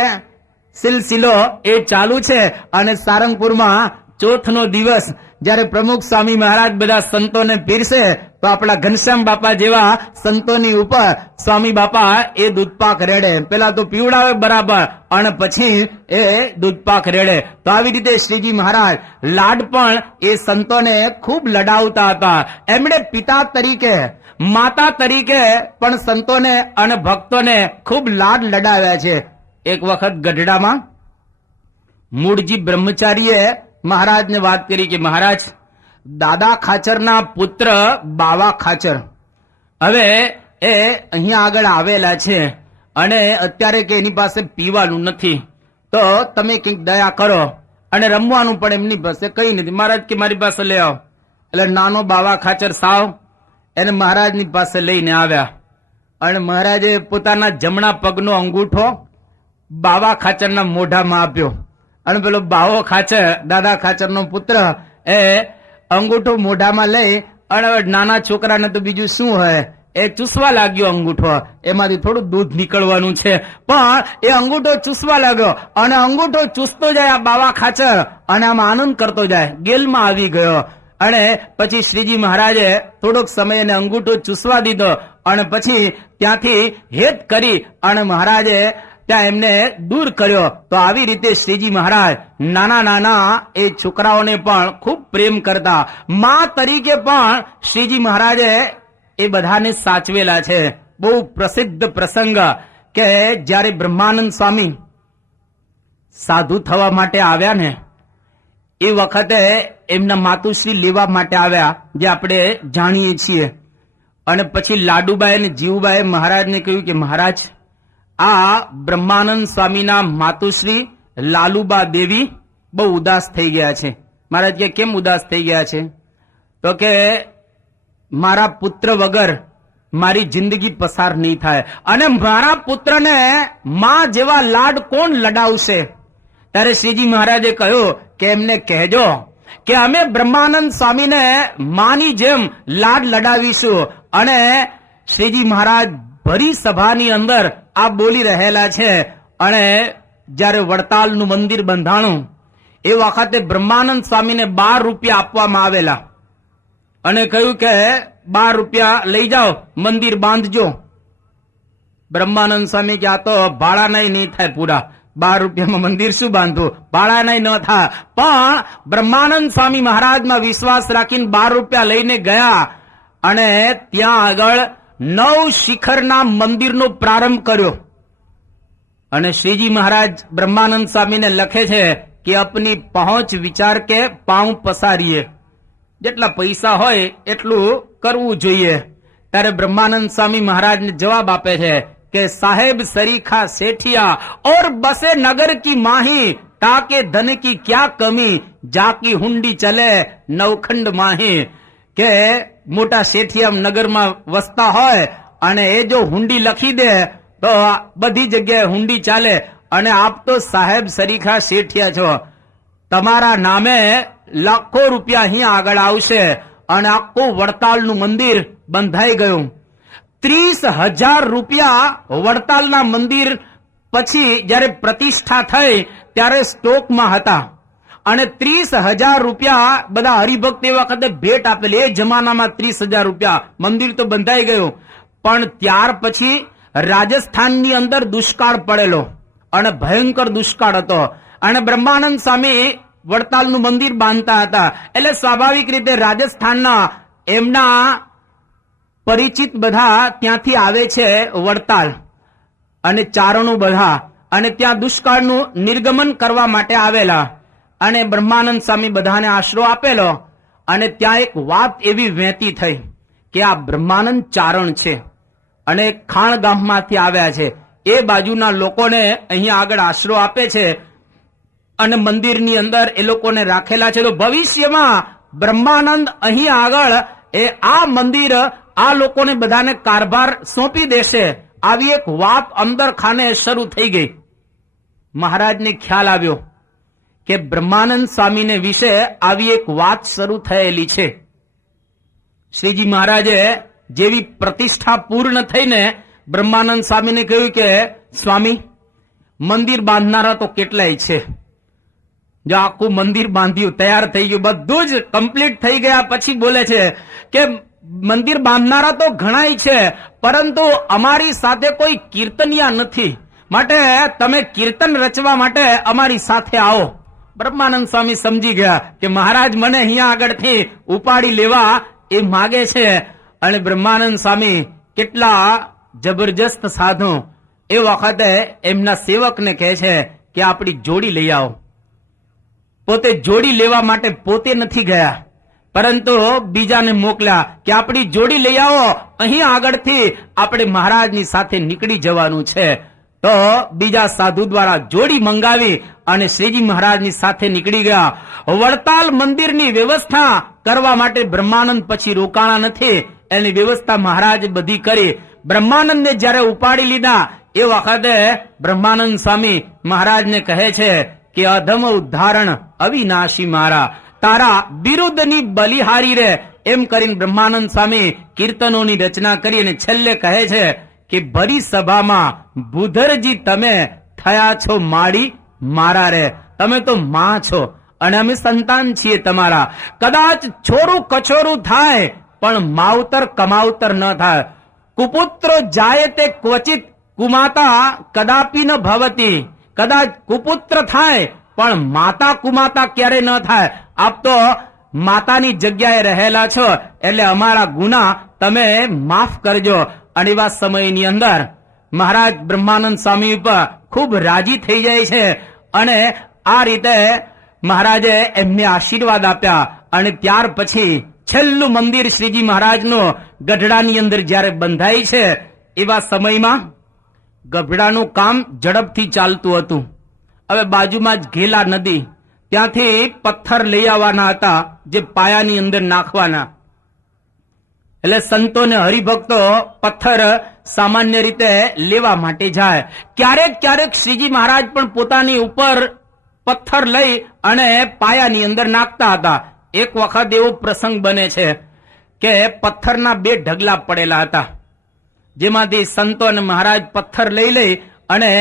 સિલસિલો એ ચાલુ છે. અને સારંગપુરમાં ચોથનો દિવસ જ્યારે પ્રમુખ સ્વામી મહારાજ બધા સંતોને પીરસે તો આપણા ઘનશ્યામ બાપા જેવા સંતોની ઉપર સ્વામી બાપા એ દૂધપાક રેડે. પેલા તો પીવડાવે બરાબર અને પછી એ દૂધપાક રેડે. તો આવી રીતે શ્રીજી મહારાજ લાડ પણ એ સંતોને ખૂબ લડાવતા હતા. એમણે પિતા તરીકે, માતા તરીકે પણ સંતોને અને ભક્તોને ખૂબ લાડ લડાવ્યા છે. એક વખત ગઢડામાં મૂળજી બ્રહ્મચારીએ મહારાજને વાત કરી કે મહારાજ, દાદા ખાચરના પુત્ર બાવા ખાચર હવે એ અહીંયા આગળ આવેલા છે અને અત્યારે કે એની પાસે પીવાનું નથી, તો તમે કંઈક દયા કરો. અને રમવાનું પણ એમની પાસે કઈ નથી. મહારાજ કે મારી પાસે લઈ આવો. એટલે નાનો બાવા ખાચર સાવ એને મહારાજની પાસે લઈને આવ્યા અને મહારાજે પોતાના જમણા પગનો અંગૂઠો બાવા ખાચરના મોઢામાં આપ્યો. અને પેલો બાવો ખાચર, દાદા ખાચરનો પુત્ર, એ અંગૂઠો મોઢામાં લઈ અને નાના છોકરાને તો બીજું શું હોય એ ચૂસવા લાગ્યો અંગૂઠો. એમાંથી થોડું દૂધ નીકળવાનું છે, પણ એ અંગૂઠો ચૂસવા લાગ્યો અને અંગૂઠો ચૂસતો જાય આ બાવા ખાચર અને આમ આનંદ કરતો જાય. ગેલમાં આવી ગયો અને પછી શ્રીજી મહારાજે થોડોક સમય એને અંગૂઠો ચૂસવા દીધો અને પછી ત્યાંથી હેત કરી અને મહારાજે ત્યાં એમને દૂર કર્યો. તો આવી રીતે શ્રીજી મહારાજ નાના નાના એ છોકરાઓને પણ ખૂબ પ્રેમ કરતા. મા તરીકે પણ શ્રીજી મહારાજે એ બધાને સાચવેલા છે. બહુ પ્રસિદ્ધ પ્રસંગ કે જ્યારે બ્રહ્માનંદ સ્વામી સાધુ થવા માટે આવ્યા ને એ વખતે એમના માતુશ્રી લેવા માટે આવ્યા, જે આપણે જાણીએ છીએ. અને પછી લાડુબાઈ અને જીવુબાઈએ મહારાજને કહ્યું કે મહારાજ, આ બ્રહ્માનંદ સ્વામીના માતુશ્રી લાલુબા દેવી બહુ ઉદાસ થઈ ગયા છે. મહારાજ કે કેમ ઉદાસ થઈ ગયા છે? તો કે મારા પુત્ર વગર મારી જિંદગી પસાર નહીં થાય અને મારા પુત્રને માં જેવા લાડ કોણ લડાવશે? ત્યારે શ્રીજી મહારાજે કહ્યું કે એમને કહેજો કે અમે બ્રહ્માનંદ સ્વામીને માની જેમ લાડ લડાવીશું. અને શ્રીજી મહારાજ ભરી સભાની અંદર આ બોલી રહેલા છે. અને જ્યારે વડતાલનું મંદિર બંધાણું એ વખતે બ્રહ્માનંદ સ્વામીને 12 રૂપિયા આપવામાં આવેલા અને કહ્યું કે 12 રૂપિયા લઈ જાઓ, મંદિર બાંધજો. બ્રહ્માનંદ સ્વામી કે આ તો ભાડા નહીં થાય પૂરા, 12 રૂપિયામાં મંદિર શું બાંધવું, ભાડા નહીં ન થાય. પણ બ્રહ્માનંદ સ્વામી મહારાજમાં વિશ્વાસ રાખીને 12 રૂપિયા લઈને ગયા અને ત્યાં આગળ 9 શિખરના મંદિરનો પ્રારંભ કર્યો. અને શ્રીજી મહારાજ બ્રહ્માનંદ સ્વામીને લખે છે કે અપની પહોંચ વિચાર કે પાઉં પસારીએ, જેટલા પૈસા હોય એટલું કરવું જોઈએ. ત્યારે બ્રહ્માનંદ સ્વામી મહારાજને જવાબ આપે છે કે સાહેબ સરીખા શેઠિયા और बसे नगर की माही, ताके धन की क्या कमी, जाकी हुंडी चले नवखंड माही. કે મોટા શેઠિયા નગરમાં વસતા હોય અને એ જો હુંડી લખી દે તો બધી જગ્યાએ હુંડી ચાલે. અને આપ તો સાહેબ સરીખા શેઠિયા છો, તમારા નામે લાખો રૂપિયા અહીંયા આગળ આવશે. અને આખું વડતાલનું મંદિર બંધાઈ ગયું. 30,000 રૂપિયા વડતાલના મંદિર પછી જયારે પ્રતિષ્ઠા થઈ ત્યારે સ્ટોકમાં હતા. અને 30,000 રૂપિયા બધા હરિભક્ત એ વખતે ભેટ આપેલી. એ જમાનામાં 30,000 રૂપિયા, મંદિર તો બંધાઈ ગયું. પણ ત્યાર પછી રાજસ્થાનની અંદર દુષ્કાળ પડેલો અને ભયંકર દુષ્કાળ હતો. અને બ્રહ્માનંદ સ્વામી વડતાલનું મંદિર બાંધતા હતા એટલે સ્વાભાવિક રીતે રાજસ્થાનના એમના પરિચિત બધા ત્યાંથી આવે છે વડતાલ અને ચારણો બધા, અને ત્યાં દુષ્કાળનું નિર્ગમન કરવા માટે આવેલા. અને બ્રહ્માનંદ સ્વામી બધાને આશરો આપેલો. અને ત્યાં એક વાત એવી વહેતી થઈ કે આ બ્રહ્માનંદ ચારણ છે અને ખાણ ગામમાંથી આવ્યા છે. એ બાજુના લોકોને અહીંયા આગળ આશરો આપે છે અને મંદિરની અંદર એ લોકોને રાખેલા છે. તો ભવિષ્યમાં બ્રહ્માનંદ અહીં આગળ એ આ મંદિર આ લોકોને બધાને કારભાર સોંપી દેશે, આવી એક વાત અંદર ખાને શરૂ થઈ ગઈ. મહારાજને ખ્યાલ આવ્યો કે બ્રહ્માનંદ સ્વામીને વિશે આવી એક વાત શરૂ થયેલી છે. શ્રીજી મહારાજે જેવી પ્રતિષ્ઠા પૂર્ણ થઈને બ્રહ્માનંદ સ્વામીને કહ્યું કે સ્વામી, મંદિર બાંધનારા તો કેટલાય છે, જો આખું મંદિર બાંધ્યું, તૈયાર થઈ ગયું, બધું જ કમ્પ્લીટ થઈ ગયા પછી બોલે છે કે મંદિર બાંધનારા તો ઘણાય છે, પરંતુ અમારી સાથે કોઈ કીર્તનિયા નથી, માટે તમે કીર્તન રચવા માટે અમારી સાથે આવો. બ્રહ્માનંદ સ્વામી સમજી ગયા કે મહારાજ મને અહીંયા આગળથી ઉપાડી લેવા એ માગે છે. અને બ્રહ્માનંદ સ્વામી કેટલા જબરજસ્ત સાધુ એ વખતે એમના સેવકને કહે છે કે આપણી જોડી લઈ આવો. પોતે જોડી લેવા માટે પોતે નથી ગયા, પરંતુ બીજાને મોકલ્યા કે આપણી જોડી લઈ આવો, અહીં આગળથી આપણે મહારાજની સાથે નીકળી જવાનું છે. તો બીજા સાધુ દ્વારા જોડી મંગાવી અને શ્રીજી મહારાજની સાથે નીકળી ગયા. વડતાલ મંદિરની વ્યવસ્થા કરવા માટે બ્રહ્માનંદ પછી રોકાણા નથી, એની વ્યવસ્થા મહારાજે બધી કરી. બ્રહ્માનંદને જયારે ઉપાડી લીધા એ વખતે બ્રહ્માનંદ સ્વામી મહારાજને કહે છે કે અધમ ઉદ્ધારણ અવિનાશી મારા, તારા બિરુદની બલિહારી રે, એમ કરીને બ્રહ્માનંદ સ્વામી કીર્તનોની રચના કરી અને છેલ્લે કહે છે કે ભરી સભામાં ભૂધરજી તમે થયા છો માડી મારા રે, તમે તો માં છો અને અમે સંતાન છીએ તમારા. કદાચ છોરું કછોરું થાય પણ માવતર કમાવતર ન થાય. કુપુત્રો જાય તે ક્વચિત કુમાતા કદાપી ન ભવતી. કદાચ કુપુત્ર થાય પણ માતા કુમાતા ક્યારે ન થાય. આપ તો માતાની જગ્યાએ રહેલા છો એટલે અમારા ગુના તમે માફ કરજો. અને એવા સમયની અંદર મહારાજ બ્રહ્માનંદ સ્વામી ઉપર ખૂબ રાજી થઈ જાય છે અને આ રીતે મહારાજે એમને આશીર્વાદ આપ્યા. અને ત્યાર પછી છેલ્લું મંદિર શ્રીજી મહારાજનું ગઢડાની અંદર જયારે બંધાય છે એવા સમયમાં ગઢડાનું કામ ઝડપથી ચાલતું હતું. હવે બાજુમાં જ ઘેલા નદી, ત્યાંથી પથ્થર લઈ આવવાના હતા જે પાયાની અંદર નાખવાના. એટલે સંતો ને હરિભક્તો પથ્થર સામાન્ય રીતે લેવા માટે જાય. ક્યારેક ક્યારેક શ્રીજી મહારાજ પણ પોતાની ઉપર પથ્થર લઈ અને પાયાની અંદર નાખતા હતા. એક વખત એવો પ્રસંગ બને છે કે પથ્થરના 2 ઢગલા પડેલા હતા, જેમાંથી સંતો અને મહારાજ પથ્થર લઈ અને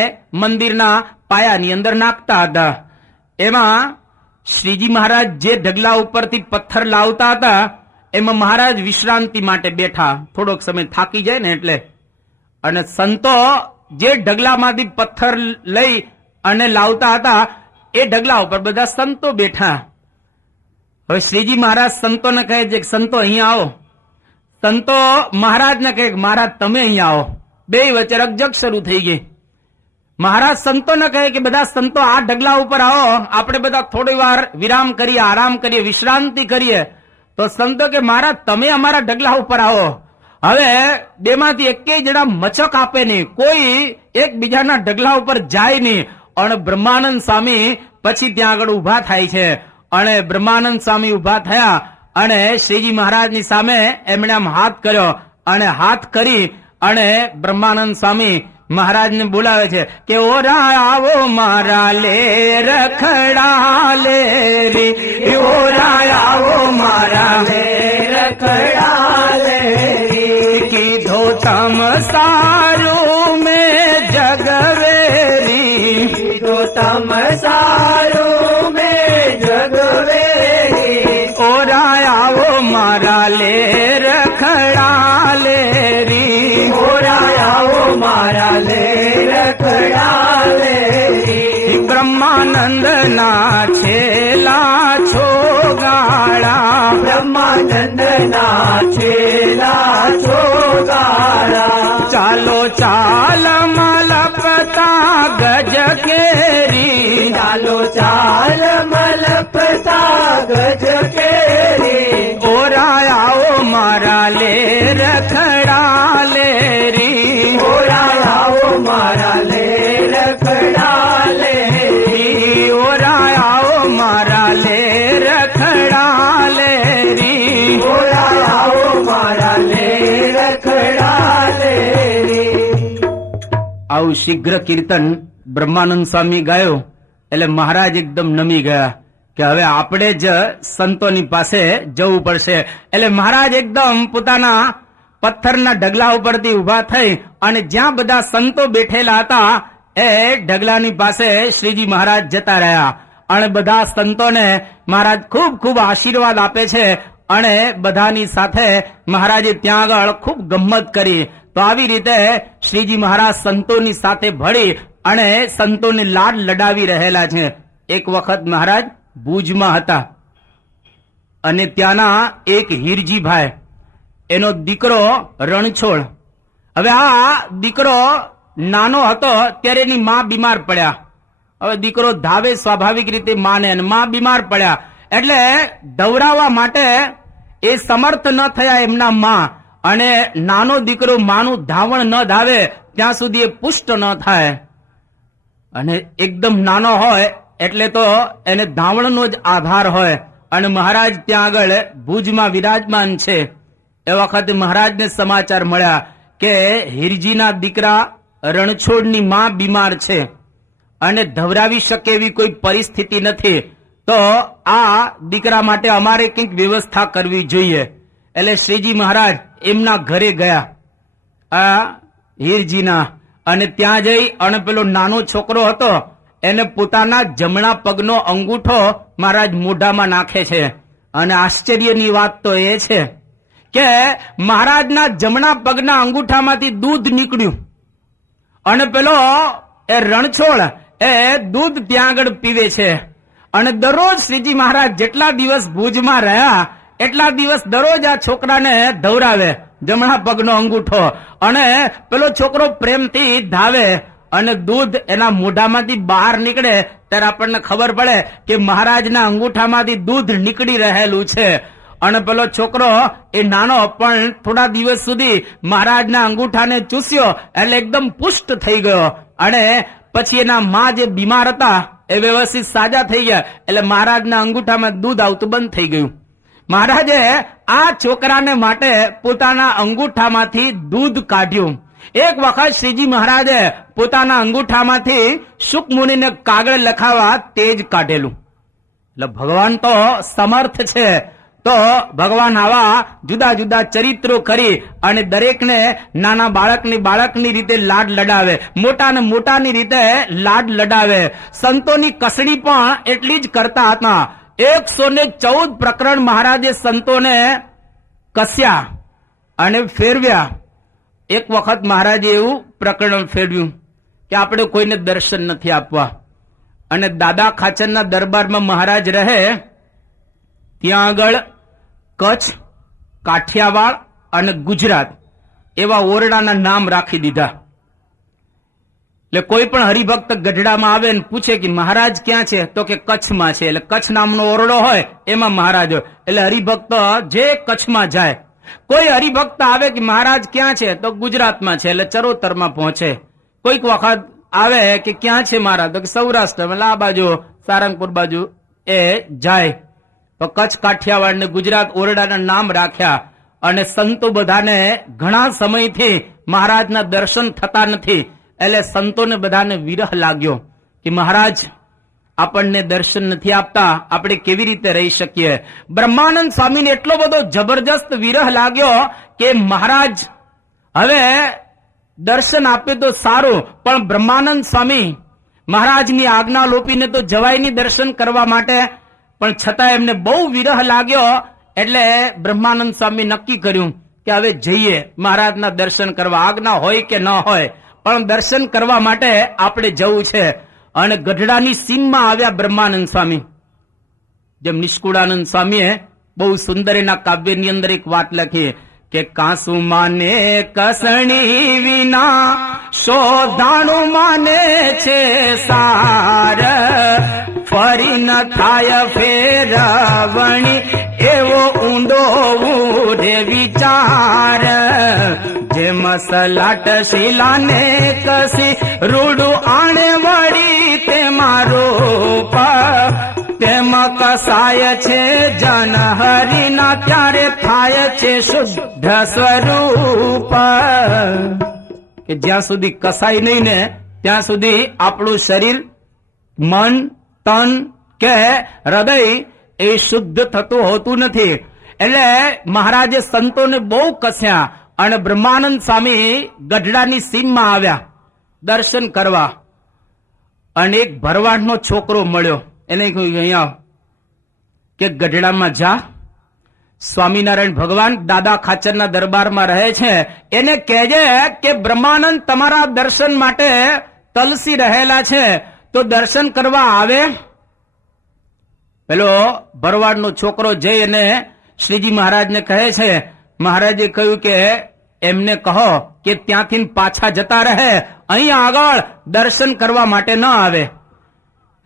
મંદિરના પાયાની અંદર નાખતા હતા. એમાં શ્રીજી મહારાજ જે ઢગલા ઉપરથી પથ્થર લાવતા હતા એમાં મહારાજ વિશ્રાંતિ માટે બેઠા, થોડોક સમય થાકી જાય ને એટલે. અને સંતો જે ઢગલામાંથી પથ્થર લઈ અને લાવતા હતા એ ઢગલા ઉપર બધા સંતો બેઠા. હવે શ્રીજી મહારાજ સંતોને કહે છે કે સંતો અહીંયા આવો. સંતો મહારાજને કહે કે મહારાજ તમે અહીંયા આવો. બે વચ્ચે રકઝક શરૂ થઈ ગઈ. મહારાજ સંતોને કહે કે બધા સંતો આ ઢગલા ઉપર આવો, આપણે બધા થોડી વાર વિરામ કરીએ, આરામ કરીએ, વિશ્રાંતિ કરીએ. તો સંતો કે મહારાજ તમે અમારા ઢગલા ઉપર આવો. હવે બેમાંથી એકેય જણા મચક આપે નહીં, કોઈ એકબીજાના ઢગલા ઉપર જાય નહીં. અને બ્રહ્માનંદ સ્વામી પછી ત્યાં આગળ ઉભા થાય છે. અને બ્રહ્માનંદ સ્વામી ઉભા થયા અને શ્રીજી મહારાજની સામે એમણે આમ હાથ કર્યો અને હાથ કરી અને બ્રહ્માનંદ સ્વામી મહારાજને બોલાવે છે કે ઓરા આવો મારા લે રખડા લે રી, ઓરા આવો મારા લે રખડા લે રી, કીધો તમ સારું મેં જગવેરી, કીધો તમ સારું મેં જગવેરી, ઓરા આવો મારા લે રખડા લે રી, ઓરા આવો મારા લે રખડા લે રી, બ્રહ્માનંદ ના છેલા છો ગાળા, બ્રહ્માનંદ ના છેલા છો ગાળા, ચાલો ચાલ મલપતા ગજ કેરી, ચાલો ચાલ મલપતા ગજ કેરી, ઓરા આવો મારા લે રખડા લે રી, ઓરા આવો મારા લે રખડા લે રી, ઓરા આવો મારા લે રખડા લે રી, ઓરા આવો મારા લે રખડા લે રી. આવું શીઘ્ર કીર્તન બ્રહ્માનંદ સ્વામી ગાયો એટલે મહારાજ એકદમ નમી ગયા કે હવે આપણે જ સંતોની પાસે જવું પડશે. એટલે મહારાજ એકદમ પોતાના પથ્થરના ઢગલા ઉપરથી ઉભા થઈ અને જ્યાં બધા સંતો બેઠેલા હતા એ ઢગલાની પાસે શ્રીજી મહારાજ જતા રહ્યા. અને બધા સંતોને મહારાજ ખૂબ ખૂબ આશીર્વાદ આપે છે અને બધાની સાથે મહારાજે ત્યાં આગળ ખૂબ ગમ્મત કરી. તો આવી રીતે શ્રીજી મહારાજ સંતોની સાથે ભળી અને સંતોને લાડ લડાવી રહેલા છે. એક વખત મહારાજ ભુજમાં હતા અને ત્યાંના એક હીરજીભાઈ, એનો દીકરો રણછોડ. હવે આ દીકરો નાનો હતો ત્યારે એની માં બીમાર પડ્યા. હવે દીકરો ધાવે સ્વાભાવિક રીતે માને અને માં બીમાર પડ્યા એટલે દવડાવવા માટે એ સમર્થ ન થયા એમના માં. અને નાનો દીકરો માનું ધાવણ ન ધાવે ત્યાં સુધી એ પુષ્ટ ન થાય. અને એકદમ નાનો હોય એટલે તો એને ધાવણનો જ આધાર હોય. અને મહારાજ ત્યાં આગળ ભુજમાં વિરાજમાન છે. એ વખતે મહારાજને સમાચાર મળ્યા કે હીરજીના દીકરા રણછોડની માં બીમાર છે અને ધવરાવી શકે એવી કોઈ પરિસ્થિતિ નથી. તો આ દીકરા માટે અમારે કંઈક વ્યવસ્થા કરવી જોઈએ. એટલે શ્રીજી મહારાજ એમના ઘરે ગયા, આ હીરજીના, અને ત્યાં જઈ અને પેલો નાનો છોકરો હતો એને પોતાના જમણા પગનો અંગૂઠો મહારાજ મોઢામાં નાખે છે. અને આશ્ચર્યની વાત તો એ છે કે મહારાજના જમણા પગના અંગૂઠામાંથી દૂધ નીકળ્યું અને પેલો એ રણછોડ એ દૂધ ત્યાં આગળ પીવે છે. અને દરરોજ શ્રીજી મહારાજ જેટલા દિવસ ભુજમાં રહ્યા એટલા દિવસ દરરોજ આ છોકરાને ધવરાવે જમણા પગનો અંગૂઠો, અને પેલો છોકરો પ્રેમથી ધાવે અને દૂધ એના મોઢામાંથી બહાર નીકળે ત્યારે આપણને ખબર પડે કે મહારાજના અંગૂઠામાંથી દૂધ નીકળી રહેલું છે. અને પેલો છોકરો એ નાનો પણ થોડા દિવસ સુધી મહારાજના અંગૂઠાને ચૂસ્યો એટલે એકદમ પુષ્ટ થઈ ગયો. અને પછી એના માં જે બીમાર હતા એ વ્યવસ્થિત સાજા થઈ ગયા એટલે મહારાજના અંગૂઠામાં દૂધ આવતું બંધ થઈ ગયું. મહારાજે આ છોકરાને માટે પોતાના અંગૂઠામાંથી દૂધ કાઢ્યું. એક વખત શ્રીજી મહારાજે પોતાના અંગૂઠામાંથી શુક મુનિને કાગળ લખાવા તેજ કાઢેલું. એટલે ભગવાન તો સમર્થ છે, તો ભગવાન આવા જુદા જુદા ચરિત્રો કરી અને દરેકને નાના બાળકની રીતે લાડ લડાવે, મોટાને મોટાની રીતે લાડ લડાવે. સંતોની કસણી પણ એટલી જ કરતા હતા. 114 પ્રકરણ મહારાજે સંતોને કસ્યા અને ફેરવ્યા. એક વખત મહારાજે એવું પ્રકરણ ફેરવ્યું કે આપણે કોઈને દર્શન નથી આપવા, અને દાદા ખાચરના દરબારમાં મહારાજ રહે ત્યાં આગળ કચ્છ, કાઠિયાવાડ અને ગુજરાત એવા ઓરડાના નામ રાખી દીધા. એટલે કોઈ પણ હરિભક્ત ગઢડામાં આવે ને પૂછે કે મહારાજ ક્યાં છે, તો કે કચ્છમાં છે. એટલે કચ્છ નામનો ઓરડો હોય એમાં મહારાજ હોય. એટલે હરિભક્ત જે કચ્છમાં જાય. કોઈ હરિભક્ત આવે કે મહારાજ ક્યાં છે, તો ગુજરાતમાં છે, એટલે ચરોતરમાં પહોંચે. કોઈક વખત આવે કે ક્યાં છે મહારાજ, તો કે સૌરાષ્ટ્ર, એટલે આ બાજુ સારંગપુર બાજુ એ જાય. તો કચ્છ, કાઠિયાવાડ ને ગુજરાત ઓરડાના નામ રાખ્યા. અને સંતો બધાને ઘણા સમયથી મહારાજના દર્શન થતા નથી, એટલે સંતોને બધાને વિરહ લાગ્યો કે મહારાજ આપણને દર્શન નથી આપતા, આપણે કેવી રીતે રહી શકીએ. બ્રહ્માનંદ સ્વામીને એટલો બધો જબરજસ્ત વિરહ લાગ્યો કે મહારાજ હવે દર્શન આપે તો સારું, પણ બ્રહ્માનંદ સ્વામી મહારાજની આજ્ઞા લોપીને તો જવાય નહીં દર્શન કરવા માટે. પણ છતાં એમને બહુ વિરહ લાગ્યો એટલે બ્રહ્માનંદ સ્વામી નક્કી કર્યું કે હવે જઈએ મહારાજના દર્શન કરવા, આજ્ઞા હોય કે ન હોય પણ દર્શન કરવા માટે આપણે જવું છે. અને ગઢડાની સીમમાં આવ્યા બ્રહ્માનંદ સ્વામી. જેમ નિષ્કુળાનંદ સ્વામીએ બહુ સુંદર એના કાવ્યની અંદર એક વાત લખી કે કાંસુ માને કસણી વિના શોધાણું માને છે સાર, ફરી ન થાય ફેરવણી એવો ઊંડો ઊંડે વિચાર. જે મસલાટ શિલાને કસી રૂડું આણે વળી તે મારો તેમાં કસાય છે જન હરિના ત્યારે થાય છે શુદ્ધ સ્વરૂપ. કે જ્યાં સુધી કસાય નહીં ને ત્યાં સુધી આપણું શરીર, મન, તન કે હૃદય એ શુદ્ધ થતું હોતું નથી. એટલે મહારાજે સંતોને બહુ કસ્યા અને બ્રહ્માનંદ સ્વામી ગઢડાની સીમમાં આવ્યા દર્શન કરવા. અને એક ભરવાડનો છોકરો મળ્યો. એને કહ્યું અહીંયા કે ગઢડામાં જા, સ્વામિનારાયણ ભગવાન દાદા ખાચરના દરબારમાં રહે છે, એને કહેજે કે બ્રહ્માનંદ તમારા દર્શન માટે તલસી રહેલા છે, તો દર્શન કરવા આવે. પેલો ભરવાડનો છોકરો જઈ અને શ્રીજી મહારાજને કહે છે. મહારાજે કહ્યું કે એમને કહો કે ત્યાંથી પાછા જતા રહે, અહીંયા આગળ દર્શન કરવા માટે ન આવે.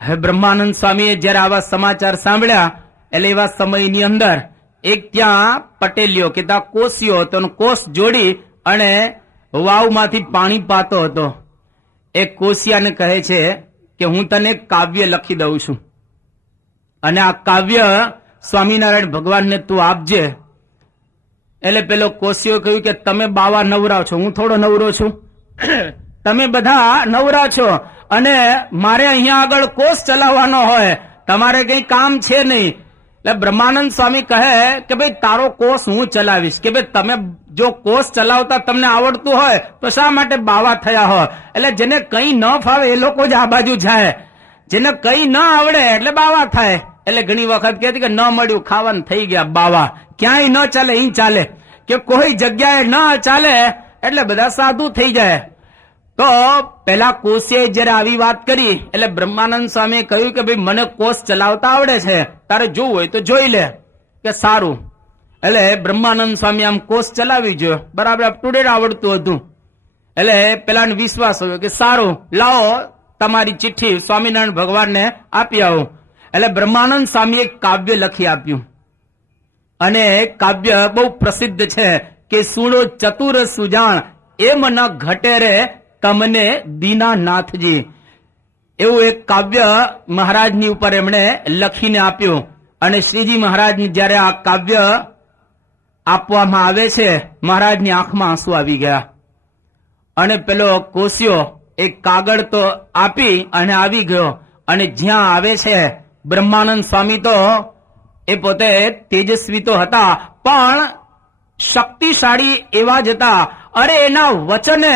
હવે બ્રહ્માનંદ સ્વામીએ જયારે આવા સમાચાર સાંભળ્યા એટલે એવા સમયની અંદર એક ત્યાં પટેલિયો કે ત્યાં કોસિયો હતો, કોસ જોડી અને વાવમાંથી પાણી પાતો હતો. એ કોસિયાને કહે છે કે હું તને કાવ્ય લખી દઉં છું અને આ કાવ્ય સ્વામિનારાયણ ભગવાનને તું આપજે. એટલે પેલો કોસિયો કહ્યું કે તમે બાવા નવરા છો, હું થોડો નવરો છું, તમે બધા નવરા છો અને મારે અહીંયા આગળ કોષ ચલાવવાનો હોય તમારે કઈ કામ છે નહીં. એટલે બ્રહ્માનંદ સ્વામી કહે કે ભાઈ તારો કોષ હું ચલાવીશ. કે ભાઈ તમે જો કોષ ચલાવતા તમને આવડતું હોય તો શા માટે બાવા થયા હોય? એટલે જેને કઈ ન ફાવે એ લોકો જ આ બાજુ જાય, જેને કઈ ન આવડે એટલે બાવા થાય. એટલે ઘણી વખત કહેતી કે ન મળ્યું ખાવાનું થઈ ગયા બાવા. ક્યાંય ન ચાલે ઈ ચાલે, કે કોઈ જગ્યાએ ન ચાલે એટલે બધા સાધુ થઈ જાય. તો પેલા કોષે જયારે આવી વાત કરી એટલે બ્રહ્માનંદ સ્વામીએ કહ્યું કે ભાઈ મને કોષ ચલાવતા આવડે છે, તારે જોવું હોય તો જોઈ લે. કે સારું. એટલે બ્રહ્માનંદ સ્વામી આમ કોષ ચલાવી જોયો, બરાબર અપ ટુ ડેટ આવડતું હતું. એટલે પેલાને વિશ્વાસ આવ્યો કે સારું લાવો તમારી ચિઠ્ઠી સ્વામિનારાયણ ભગવાનને આપી આવો. એટલે બ્રહ્માનંદ સ્વામી એક કાવ્ય લખી આપ્યું, અને કાવ્ય બહુ પ્રસિદ્ધ છે કે સુણો ચતુર સુજાણ એમ ન ઘટે રે તમને દીનાનાથજી. એવું એક કાવ્ય મહારાજની ઉપર એમણે લખીને આપ્યું. અને શ્રીજી મહારાજને જયારે આ કાવ્ય આપવામાં આવે છે, મહારાજની આંખમાં આંસુ આવી ગયા. અને પેલો કોશિયો એક કાગળ તો આપી અને આવી ગયો. અને જ્યાં આવે છે બ્રહ્માનંદ સ્વામી તો એ પોતે તેજસ્વી તો હતા પણ શક્તિશાળી એવા જ હતા. અરે એના વચને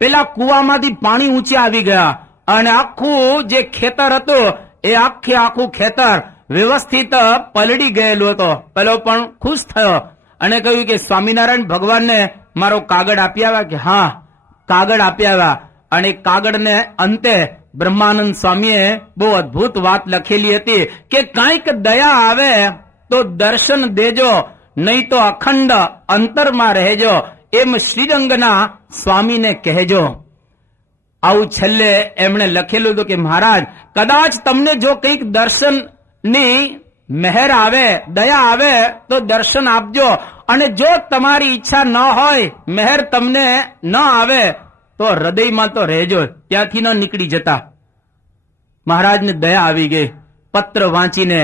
પેલા કુવામાંથી પાણી ઊંચે આવી ગયા, અને આખું જે ખેતર હતું એ આખું ખેતર વ્યવસ્થિત પલળી ગયેલું હતો. પેલો પણ ખુશ થયો અને કહ્યું કે સ્વામિનારાયણ ભગવાનને મારો કાગળ આપી આવ્યા? કે હા કાગળ આપી આવ્યા. અને કાગળને અંતે બ્રહ્માનંદ સ્વામીએ બહુ અદભુત વાત લખેલી હતી કે કંઈક દયા આવે તો દર્શન દેજો, નહીં તો અખંડ અંતરમાં રહેજો, એમ શ્રીરંગના સ્વામીને કહેજો. આવું છેલ્લે એમણે લખેલું હતું કે મહારાજ કદાચ તમને જો કંઈક દર્શનની મહેર આવે, દયા આવે તો દર્શન આપજો, અને જો તમારી ઈચ્છા ન હોય, મહેર તમને ન આવે તો હૃદયમાં તો રહેજો, ત્યાંથી ન નીકળી જતા. મહારાજને દયા આવી ગઈ પત્ર વાંચીને.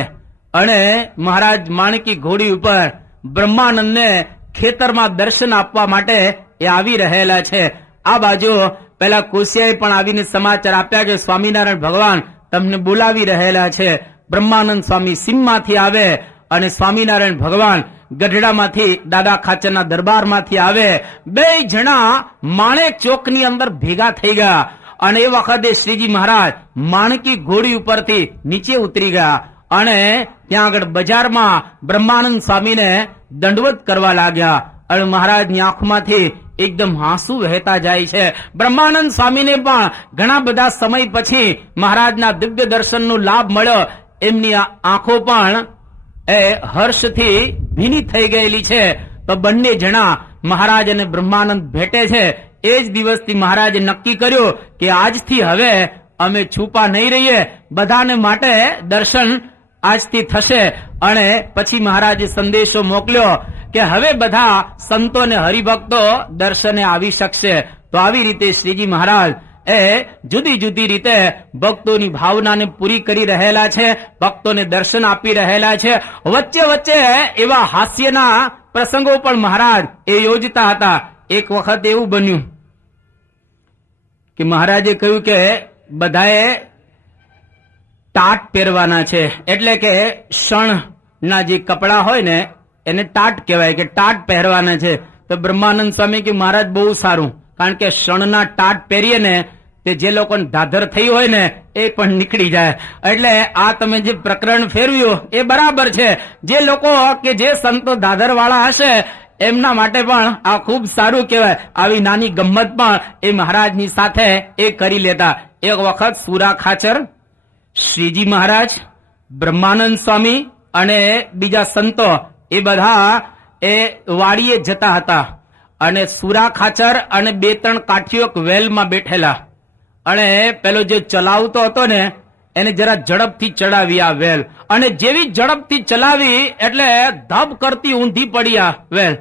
અને મહારાજ માણકી ઘોડી ઉપર બ્રહ્માનંદને ખેતરમાં દર્શન આપવા માટે એ આવી રહેલા છે. આ બાજુ પેલા કોશિયાએ પણ આવીને સમાચાર આપ્યા કે સ્વામિનારાયણ ભગવાન તમને બોલાવી રહેલા છે. બ્રહ્માનંદ સ્વામી સીમમાંથી આવે અને સ્વામિનારાયણ ભગવાન ગઢડામાંથી દાદા ખાચરના દરબારમાંથી આવે. બે જણા માણેક ચોકની અંદર ભેગા થઈ ગયા. અને એ વખતે શ્રીજી મહારાજ માણકી ઘોડી ઉપરથી નીચે ઉતરી ગયા અને ત્યાં આગળ બજારમાં બ્રહ્માનંદ સ્વામીને દંડવત કરવા લાગ્યા. અને મહારાજની આંખમાંથી એકદમ આંસુ વહેતા જાય છે. બ્રહ્માનંદ સ્વામીને પણ ઘણા બધા સમય પછી મહારાજના દિવ્ય દર્શનનો લાભ મળ્યો. એમની આંખો પણ એ હર્ષથી ભીની થઈ ગયેલી છે. તો બંને જણા મહારાજ અને બ્રહ્માનંદ ભેટે છે. એ જ દિવસથી મહારાજે નક્કી કર્યું કે આજથી હવે અમે છુપા નહીં રહીએ, બધાને માટે દર્શન આજથી થશે. અને પછી મહારાજે સંદેશો મોકલ્યો કે હવે બધા સંતો ને હરિભક્તો દર્શને આવી શકશે. તો આવી રીતે શ્રીજી મહારાજ એ જુદી જુદી રીતે ભક્તોની ભાવનાને પૂરી કરી રહેલા છે, ભક્તોને દર્શન આપી રહેલા છે. વચ્ચે વચ્ચે એવા હાસ્યના પ્રસંગો પણ મહારાજ એ યોજતા હતા. એક વખત એવું બન્યું કે મહારાજે કહ્યું કે બધાએ ટાટ પહેરવાના છે, એટલે કે શણના જે કપડા હોય ને એને ટાટ કહેવાય, કે ટાટ પહેરવાના છે. તો બ્રહ્માનંદ સ્વામી કે મહારાજ બહુ સારું, કારણ કે શણના ટાટ પહેરીએ ને તે જે લોકોને ધાધર થઈ હોય ને એ પણ નીકળી જાય. એટલે આ તમે જે પ્રકરણ ફેરવ્યું એ બરાબર છે. જે લોકો કે જે સંતો ધાધર વાળા હશે એમના માટે પણ આ ખૂબ સારું કહેવાય. આવી નાની ગમ્મત પણ એ મહારાજની સાથે એ કરી લેતા. એક વખત સુરા ખાચર, શ્રીજી મહારાજ, બ્રહ્માનંદ સ્વામી અને બીજા સંતો એ બધા એ વાડીએ જતા હતા. અને સુરા ખાચર અને બે ત્રણ કાઠીઓ વેલમાં બેઠેલા. અને પેલો જે ચલાવતો હતો ને એને જરા ઝડપથી ચડાવી આ વેલ. અને જેવી ઝડપથી ચલાવી એટલે ધબ કરતી ઊંધી પડી આ વેલ.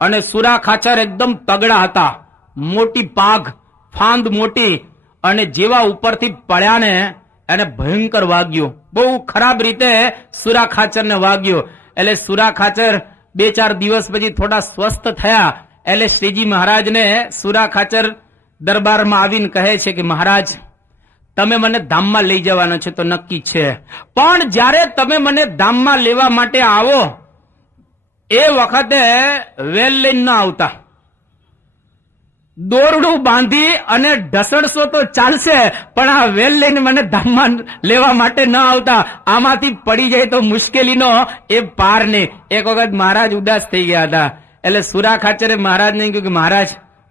અને સુરા ખાચર એકદમ તગડા હતા, મોટી પાઘ, ફાંદ મોટી. અને જેવા ઉપરથી પડ્યા ને એને ભયંકર વાગ્યું, બહુ ખરાબ રીતે સુરા ખાચરને વાગ્યું. એટલે સુરા ખાચર બે ચાર દિવસ પછી થોડા સ્વસ્થ થયા. એટલે શ્રીજી મહારાજને સુરા ખાચર દરબારમાં આવીને કહે છે કે મહારાજ તમે મને ધામમાં લઈ જવાનો છે તો નક્કી છે, પણ જ્યારે તમે મને ધામમાં લેવા માટે આવો એ વખતે વેલ લઈને ના આવતા, દોરડું બાંધી અને ઢસડશો તો ચાલશે, પણ આ વેલ લઈને મને ધામમાં લેવા માટે ન આવતા. આમાંથી પડી જાય તો મુશ્કેલીનો એ પાર નહીં. એક વખત મહારાજ ઉદાસ થઈ ગયા હતા, એટલે સુરા ખાચરે મહારાજને કહ્યું કે મહારાજ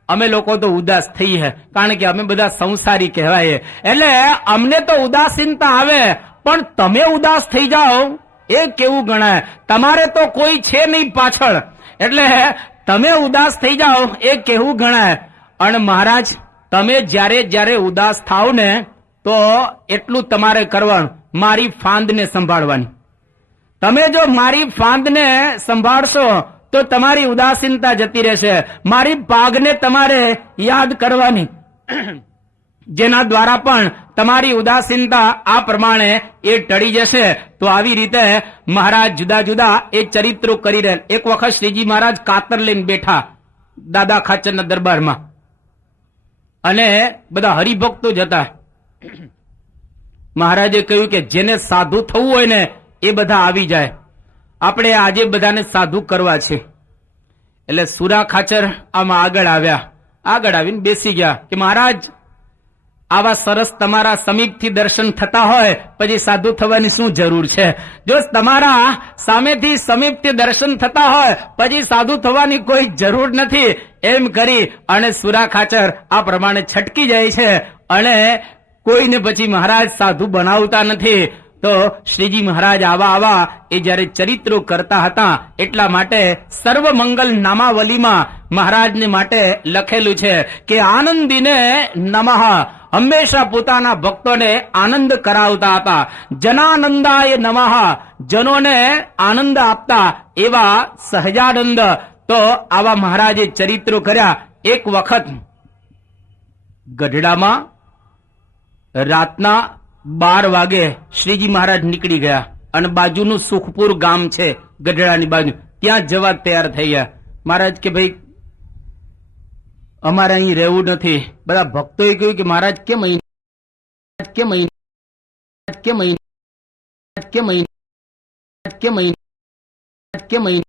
અમે લોકો તો ઉદાસ થઈ હે, કારણ કે અમે બધા સંસારી કહેવાય, એટલે અમને તો ઉદાસીનતા આવે, પણ તમે ઉદાસ થઈ જાઓ એ કેવું ગણાય? તમારે તો કોઈ છે નહીં પાછળ, એટલે તમે ઉદાસ થઈ જાઓ એ કેવું ગણાય? અને મહારાજ તમે જ્યારે જ્યારે ઉદાસ થાવ ને તો એટલું તમારે કરવાનું, મારી ફાંદને સંભાળવાની. તમે જો મારી ફાંદને સંભાળશો તો તમારી ઉદાસીનતા જતી રહેશે. મારી પાગને તમારે યાદ કરવાની, જેના દ્વારા પણ તમારી ઉદાસીનતા આ પ્રમાણે એ ટળી જશે. તો આવી રીતે મહારાજ જુદા જુદા એ ચરિત્રો કરી રહ્યા. એક વખત શ્રીજી મહારાજ કાતર લઈને બેઠા દાદા ખાચરના દરબારમાં, અને બધા હરિભક્તો જ હતા. મહારાજે કહ્યું કે જેને સાધુ થવું હોય ને એ બધા આવી જાય, આપણે આજે બધાને સાધુ કરવા છે. એટલે સુરા ખાચર આમાં આગળ આવ્યા, આગળ આવીને બેસી ગયા કે મહારાજ આવા સરસ તમારા સમીપથી દર્શન થતા હોય પછી સાધુ થવાની શું જરૂર છે? જો તમારા સામેથી સમીપથી દર્શન થતા હોય પછી સાધુ થવાની કોઈ જરૂર નથી. એમ કરી અને સુરા ખાચર આ પ્રમાણે છટકી જાય છે, અને કોઈને પછી મહારાજ સાધુ બનાવતા નથી. તો શ્રીજી મહારાજ આવા એ જયારે ચરિત્રો કરતા હતા, એટલા માટે સર્વમંગલ નામાવલીમાં મહારાજને માટે લખેલું છે કે આનંદીને નમઃ, હંમેશા પોતાના ભક્તોને આનંદ કરાવતા હતા. જનાનંદાય નમઃ, જનોને આનંદ આપતા એવા સહજાનંદ. તો આવા મહારાજે ચરિત્રો કર્યા. એક વખત ગઢડામાં રાતના 12 વાગે શ્રીજી મહારાજ નીકળી ગયા, અને બાજુનું સુખપુર ગામ છે ગઢડાની બાજુ, ત્યાં જવા તૈયાર થઈ ગયા. મહારાજ કે ભાઈ અમારે અહીં રહેવું નથી. બધા ભક્તોએ કહ્યું કે મહારાજ કેમ અહીં કેમ અહીં કેમ અહીં કેમ અહીં કેમ અહીં કેમ અહીં